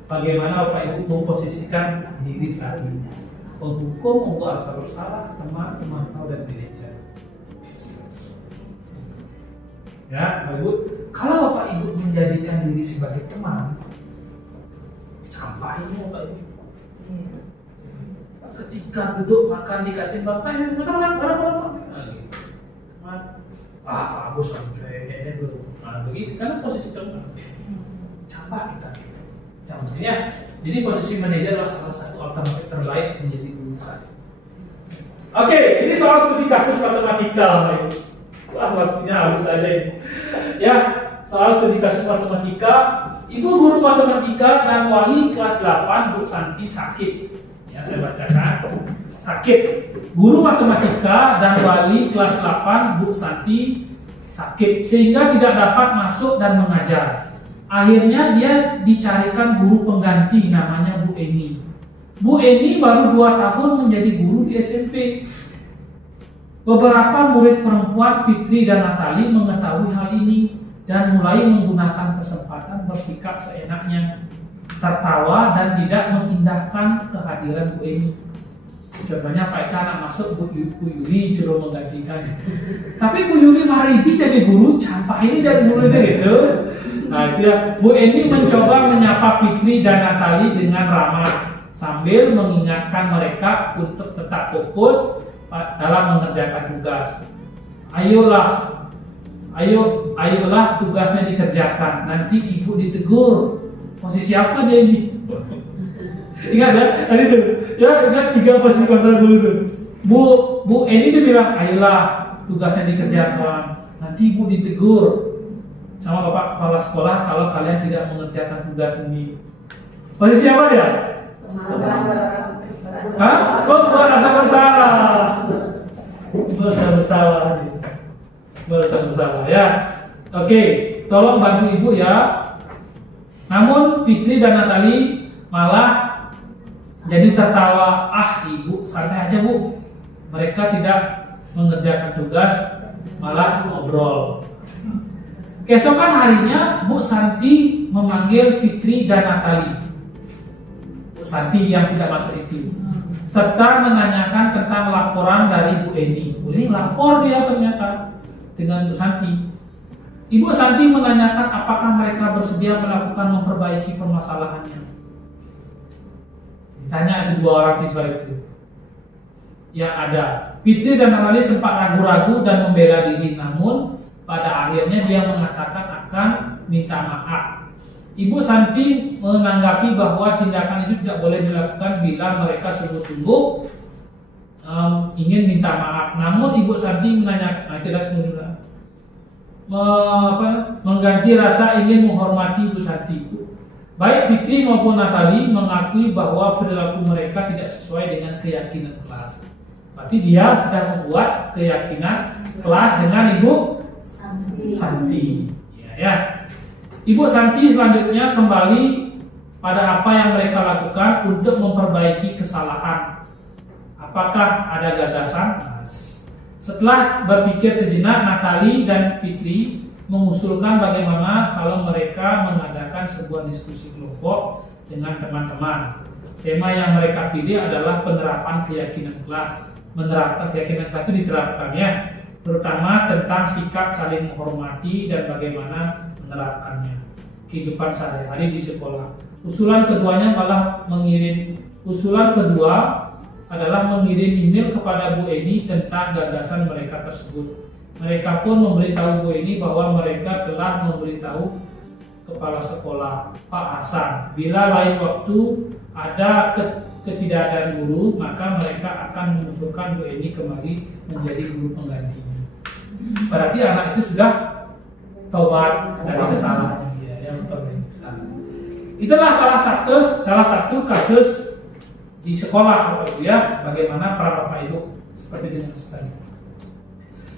Bagaimana Bapak Ibu memposisikan diri saat ini, menghukum, membuat asal bersalah teman-teman dan manajer. Ya, Bapak Ibu, kalau Bapak Ibu menjadikan diri sebagai teman, campak ini Bapak Ibu. Ketika duduk makan di kantin Bapak Ibu, makan bareng-bareng. Bagus kan, kayaknya dulu. Nah, begitu karena posisi teman, campak kita. Ya, jadi posisi manajer adalah salah satu alternatif terbaik menjadi guru saya. Oke, ini soal studi kasus matematika. Wah, waktunya habis aja ini. Ya, soal studi kasus matematika. Ibu guru matematika dan wali kelas 8 Bu Santi sakit. Ya, saya bacakan. Sakit. Guru matematika dan wali kelas 8 Bu Santi sakit sehingga tidak dapat masuk dan mengajar. Akhirnya dia dicarikan guru pengganti namanya Bu Eni. Bu Eni baru 2 tahun menjadi guru di SMP. Beberapa murid perempuan Fitri dan Natali mengetahui hal ini dan mulai menggunakan kesempatan bersikap seenaknya, tertawa dan tidak mengindahkan kehadiran Bu Eni. Contohnya Pak Eka anak masuk Bu Yuli suruh menggantikan. Tapi Bu Yuli hari ini jadi guru, campak ini jadi muridnya gitu. Nah itu ya, Bu Eni mencoba menyapa Fitri dan Natali dengan ramah sambil mengingatkan mereka untuk tetap fokus dalam mengerjakan tugas. Ayolah tugasnya dikerjakan. Nanti ibu ditegur. Posisi apa dia ini? Ingat ya, tadi tuh. Ya ingat 3 posisi kontrol dulu tuh. Bu Eni dia bilang, ayolah tugasnya dikerjakan. Nanti ibu ditegur sama bapak kepala sekolah kalau kalian tidak mengerjakan tugas ini. Posisi apa dia? Hah? Kok merasa bersalah? Merasa bersalah ya. Oke, tolong bantu ibu ya. Namun Fitri dan Natali malah jadi tertawa. Ibu santai aja Bu. Mereka tidak mengerjakan tugas, malah ngobrol. Keesokan harinya Bu Santi memanggil Fitri dan Natali. Bu Santi yang tidak masuk itu, serta menanyakan tentang laporan dari Bu Eni. Bu Eni lapor dia ternyata dengan Bu Santi. Ibu Santi menanyakan apakah mereka bersedia melakukan memperbaiki permasalahannya. Ditanya ada 2 orang siswa itu. Yang ada Fitri dan Natali sempat ragu-ragu dan membela diri, namun pada akhirnya dia mengatakan akan minta maaf. Ibu Santi menanggapi bahwa tindakan itu tidak boleh dilakukan bila mereka sungguh-sungguh ingin minta maaf. Namun Ibu Santi menanyakan, mengganti rasa ingin menghormati Ibu Santi. Baik Fitri maupun Natali mengakui bahwa perilaku mereka tidak sesuai dengan keyakinan kelas. Berarti dia sudah membuat keyakinan kelas dengan Ibu Santi. Ya. Ibu Santi selanjutnya kembali pada apa yang mereka lakukan untuk memperbaiki kesalahan. Apakah ada gagasan? Setelah berpikir sejenak, Natali dan Fitri mengusulkan bagaimana kalau mereka mengadakan sebuah diskusi kelompok dengan teman-teman. Tema yang mereka pilih adalah penerapan keyakinan kelas. Menerapkan keyakinan kelas itu diterapkan ya, terutama tentang sikap saling menghormati dan bagaimana menerapkannya kehidupan sehari-hari di sekolah. Usulan kedua adalah mengirim email kepada Bu Eni tentang gagasan mereka tersebut. Mereka pun memberitahu Bu Eni bahwa mereka telah memberitahu kepala sekolah Pak Hasan. Bila lain waktu ada ketidakadaan guru, maka mereka akan mengusulkan Bu Eni kembali menjadi guru penggantinya. Berarti anak itu sudah taubat dari kesalahan dia yang berdosa. Itulah salah satu kasus di sekolah Bapak Ibu ya, bagaimana para Bapak Ibu seperti dengan tadi.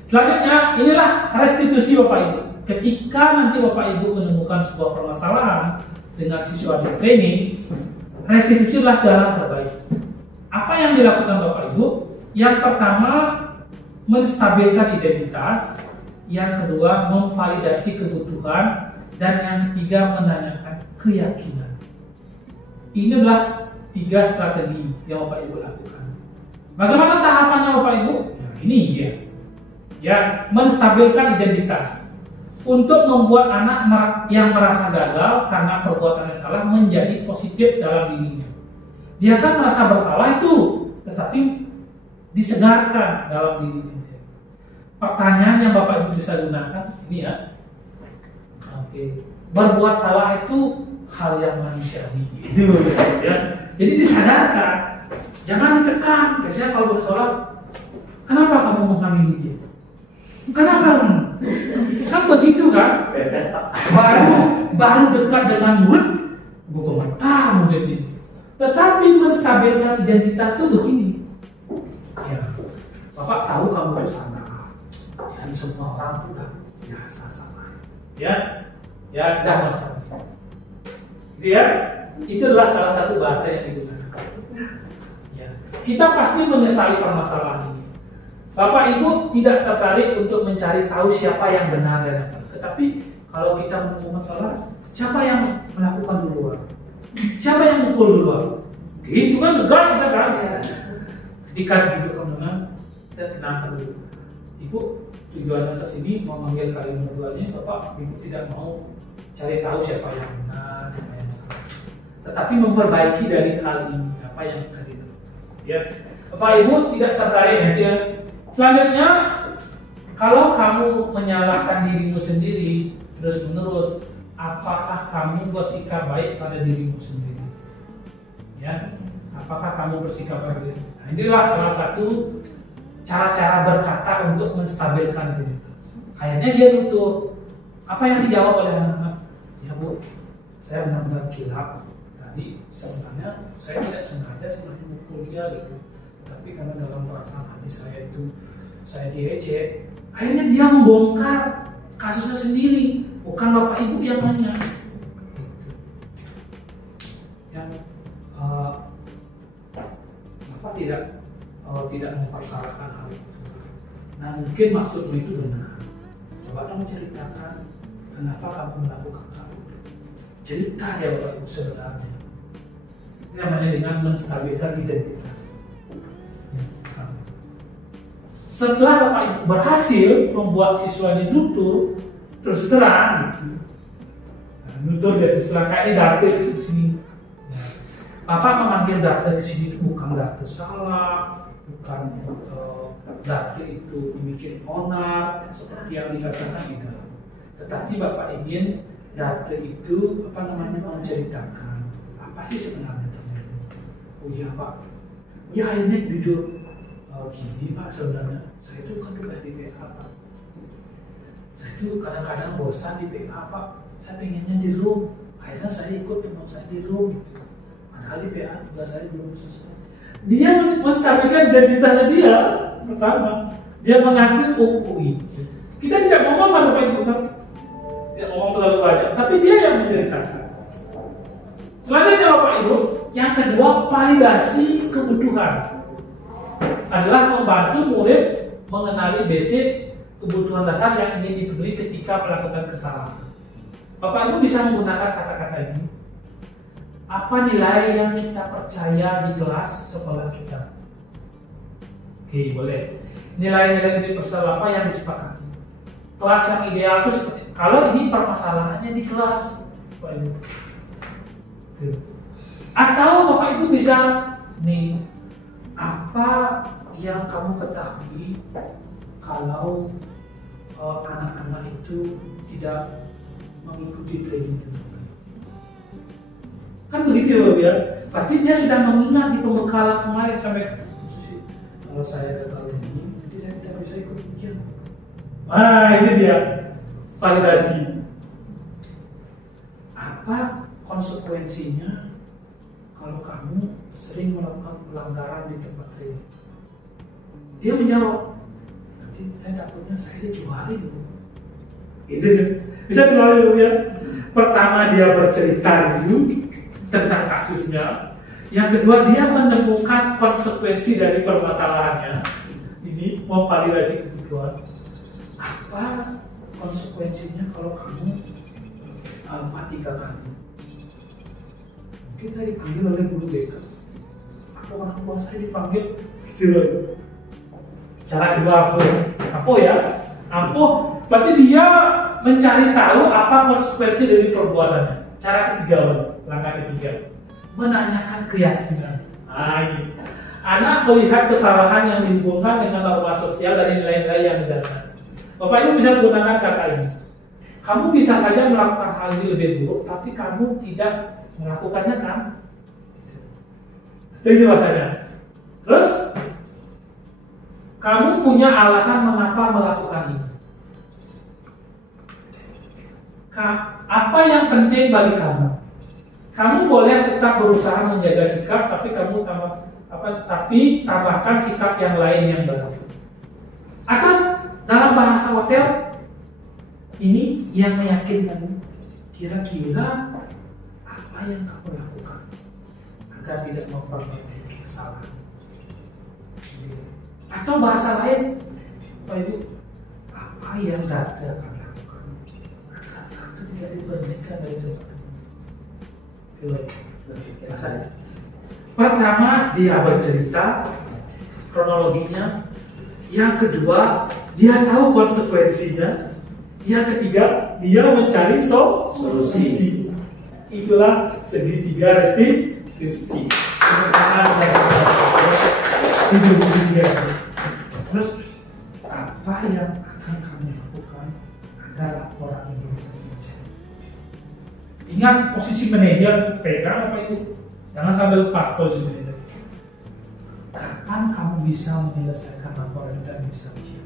Selanjutnya inilah restitusi Bapak Ibu. Ketika nanti Bapak Ibu menemukan sebuah permasalahan dengan siswa di training, restitusi adalah jalan terbaik. Apa yang dilakukan Bapak Ibu? Yang pertama, menstabilkan identitas. Yang kedua, memvalidasi kebutuhan. Dan yang ketiga, menanyakan keyakinan. Ini adalah 3 strategi yang Bapak Ibu lakukan. Bagaimana tahapannya Bapak Ibu? Nah, ini dia. Ya, menstabilkan identitas. Untuk membuat anak yang merasa gagal karena perbuatan yang salah menjadi positif dalam dirinya. Dia kan merasa bersalah itu, tetapi disegarkan dalam dirinya. Pertanyaan yang Bapak Ibu bisa gunakan ini ya. Oke. Berbuat salah itu hal yang manusiawi itu ya. Jadi disadarkan. Jangan ditekan. Biasanya kalau bersalah, kenapa kamu mengamini dia? Kenapa? Kan begitu kan? Baru dekat dengan murid, bukan murid ini. Tetapi menstabilkan identitas itu begini. Ya, Bapak tahu kamu itu salah. Dan semua orang sudah biasa sama. Ya, dah masalah. Ya, itu adalah salah satu bahasa yang digunakan. Ya, kita pasti menyesali permasalahan ini. Bapak Ibu tidak tertarik untuk mencari tahu siapa yang benar dan yang salah. Tetapi kalau kita menemukan salah, siapa yang melakukan duluan? Siapa yang mukul duluan? Gitu kan, ngegas kita kan? Ketika duduk kemenangan, kita kenalkan dulu. Ibu tujuannya ke sini mau manggil kalian berduanya, Bapak Ibu tidak mau cari tahu siapa yang benar, siapa yang salah. Tetapi memperbaiki dari hal ini, apa yang tadi. Ya, Bapak Ibu tidak tertarik nanti ya. Selanjutnya, kalau kamu menyalahkan dirimu sendiri terus-menerus, apakah kamu bersikap baik pada dirimu sendiri? Ya, apakah kamu bersikap baik? Nah, inilah salah satu cara-cara berkata untuk menstabilkan diri. Akhirnya dia tutup. Apa yang dijawab oleh anak-anak? Ya Bu, saya benar-benar kilap. Tadi sebenarnya saya tidak sengaja sebenarnya mukul dia gitu. Tapi karena dalam perasaan hati saya itu saya diejek, akhirnya dia membongkar kasusnya sendiri, bukan Bapak Ibu yang nanya. Gitu. Yang Bapak tidak mempersalahkan hal itu. Nah mungkin maksudmu itu benar. Coba kamu ceritakan kenapa kamu melakukan hal itu. Cerita ya Bapak Ibu sebenarnya. Ini namanya dengan menstabilkan identitas. Setelah Bapak Ibu berhasil membuat siswanya nutur, terus terang gitu. Nah, nutur dia terus terang, kayak Darte di sini. Bapak memanggil Darte di sini bukan Darte salah, bukan Date itu dibikin onar seperti yang dikatakan tidak. Tetapi Bapak ingin date itu menceritakan apa sih sebenarnya terjadi. Oh iya Pak, ya akhirnya jujur. Oh gini Pak, sebenarnya saya itu kan tugas di PA Pak. Saya itu kadang-kadang bosan di PA Pak. Saya pengennya di room. Akhirnya saya ikut teman saya di room gitu. Padahal di PA tugas saya belum selesai. Dia menstabilkan identitasnya dia. Pertama, dia mengakui itu. Kita tidak ngomong Bapak Ibu kan? Tidak ngomong terlalu banyak, tapi dia yang menceritakan. Selanjutnya Bapak Ibu, yang kedua validasi kebutuhan adalah membantu murid mengenali basic kebutuhan dasar yang ingin dipenuhi ketika melakukan kesalahan. Bapak Ibu bisa menggunakan kata-kata ini. Apa nilai yang kita percaya di kelas sekolah kita? Oke, boleh. Nilai-nilai universal apa yang disepakati? Kelas yang ideal itu seperti kalau ini permasalahannya di kelas, Bapak Ibu. Atau Bapak Ibu bisa nih, apa yang kamu ketahui kalau anak-anak itu tidak mengikuti training? Kan begitu ya, berarti dia sudah mengingat di pembekalan kemarin sampai kalau saya gagal ini, nanti saya tidak bisa ikut ujian. Nah, ini dia validasi. Apa konsekuensinya kalau kamu sering melakukan pelanggaran di tempat training? Dia menjawab, nanti saya takutnya saya dikeluarin. Itu bisa dikeluarin ya. Pertama dia bercerita dulu tentang kasusnya. Yang kedua, dia menemukan konsekuensi dari permasalahannya. Ini memvalidasi kebutuhan. Apa konsekuensinya kalau kamu alfa 3 kali? Mungkin saya dipanggil oleh guru BK. Atau orang tua saya dipanggil. Cara kedua apa ya? Ampuh. Berarti dia mencari tahu apa konsekuensi dari perbuatannya. Cara ketiga, langkah ketiga, menanyakan keyakinan. Anak melihat kesalahan yang dihubungkan dengan norma sosial dan nilai-nilai yang mendasar. Bapak Ibu bisa menggunakan kata ini. Kamu bisa saja melakukan hal ini lebih buruk, tapi kamu tidak melakukannya kan? Itu bahasanya. Terus, kamu punya alasan mengapa melakukan ini. Apa yang penting bagi kamu? Kamu boleh tetap berusaha menjaga sikap, tapi tambahkan sikap yang lain yang baru. Atau dalam bahasa hotel, ini yang meyakinkan kira-kira apa yang kamu lakukan agar tidak memperbaiki kesalahan. Atau bahasa lain, apa yang Dada akan lakukan agar Dada tidak diberhentikan dari jabatan. Pertama, dia bercerita kronologinya. Yang kedua, dia tahu konsekuensinya. Yang ketiga, dia mencari solusi. Itulah segitiga restitusi. Terus, apa yang akan kamu lakukan agar orang ini bisa selesai? Ingat posisi manajer, pegang apa itu? Jangan sampai lepas posisi manajer. Kapan kamu bisa menyelesaikan laporan dan bisa ujian?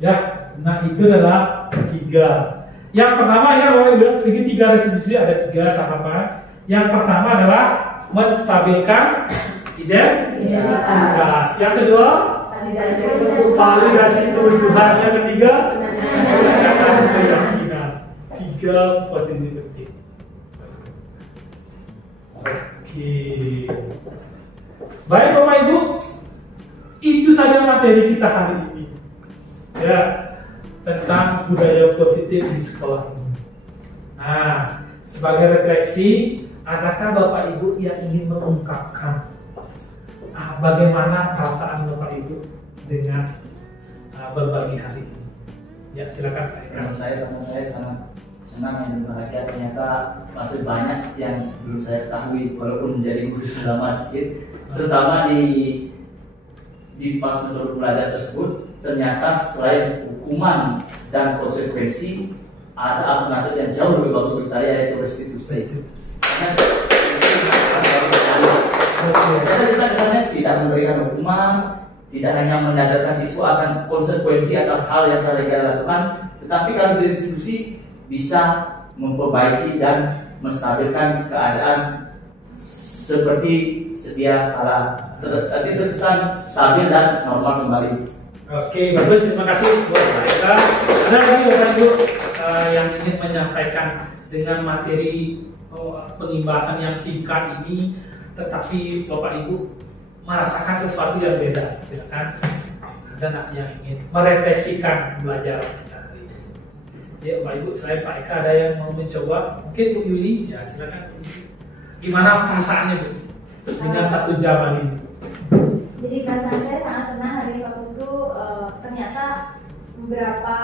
Ya, nah itu adalah tiga. Yang pertama ya, segitiga restitusi ada 3 tahapan. Yang pertama adalah menstabilkan identitas. Yang kedua, validasi kebutuhan. Yang ketiga, menanyakan keyakinan. 3 posisi penting. Oke. Baik Bapak Ibu, itu saja materi kita hari ini. Ya, tentang budaya positif di sekolah ini. Nah, sebagai refleksi, adakah Bapak Ibu yang ingin mengungkapkan bagaimana perasaan Bapak Ibu dengan berbagi hari ini? Ya, silakan. Saya sangat senang dan bahagia. Ternyata masih banyak yang belum saya ketahui, walaupun menjadi guru lama sedikit, terutama di di pas menurut pelajaran tersebut ternyata selain hukuman dan konsekuensi ada alternatif yang jauh lebih bagus bagi saya, yaitu restitusi. Karena kita kesannya tidak memberikan hukuman, tidak hanya menyadarkan siswa akan konsekuensi atau hal yang telah dia lakukan, tetapi kalau restitusi bisa memperbaiki dan menstabilkan keadaan seperti sedia kala, terkesan stabil dan normal kembali. Oke, bagus, terima kasih buat Eka. Ada lagi Bapak Ibu yang ingin menyampaikan dengan materi pengimbasan yang singkat ini, tetapi Bapak Ibu merasakan sesuatu yang beda, silakan. Ada yang ingin merefleksikan belajar kita hari ini. Ya Bapak Ibu, selain Pak Eka ada yang mau mencoba? Mungkin Bu Yuli, ya silakan. Gimana perasaannya Bu dengan 1 jam ini? Jadi perasaan saya sangat senang hari ini waktu itu ternyata beberapa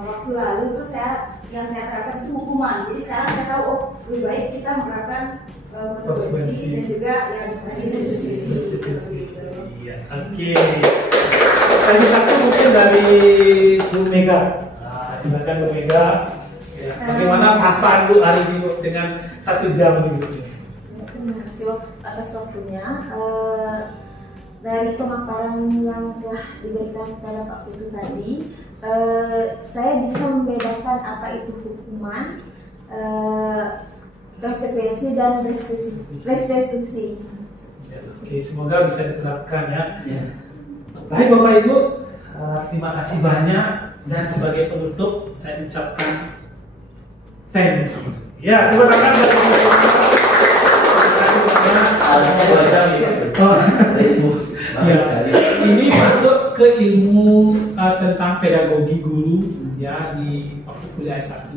waktu lalu itu yang saya terapkan itu hukuman. Jadi sekarang saya tahu lebih baik kita menerapkan konsekuensi dan juga yang restitusi. Iya, oke. Saya satu mungkin dari Bu Mega. Nah, silakan Bu Mega. Ya, bagaimana perasaan Bu hari ini Bu dengan 1 jam ini? Terima kasih atas waktunya. Dari pemaparan yang telah diberikan kepada Pak Putu tadi, saya bisa membedakan apa itu hukuman, konsekuensi dan restitusi. Ya, oke, semoga bisa diterapkan ya. Baik Bapak Ibu, terima kasih banyak, dan sebagai penutup saya ucapkan thank you. Ya, terima kasih. Harusnya 2 jam ya, ini masuk ke ilmu tentang pedagogi guru ya di waktu kuliah S1,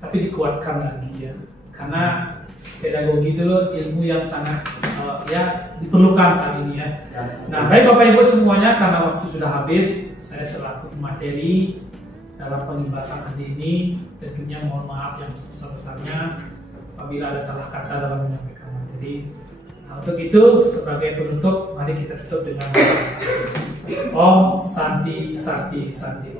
tapi dikuatkan lagi ya, karena pedagogi itu loh ilmu yang sangat ya diperlukan saat ini ya. Nah, baik Bapak Ibu semuanya, karena waktu sudah habis, saya selaku materi dalam pembahasan hari ini tentunya mohon maaf yang sebesar-besarnya apabila ada salah kata dalam menyampaikan materi. Nah, untuk itu sebagai penutup, mari kita tutup dengan Om Santi Santi Santi.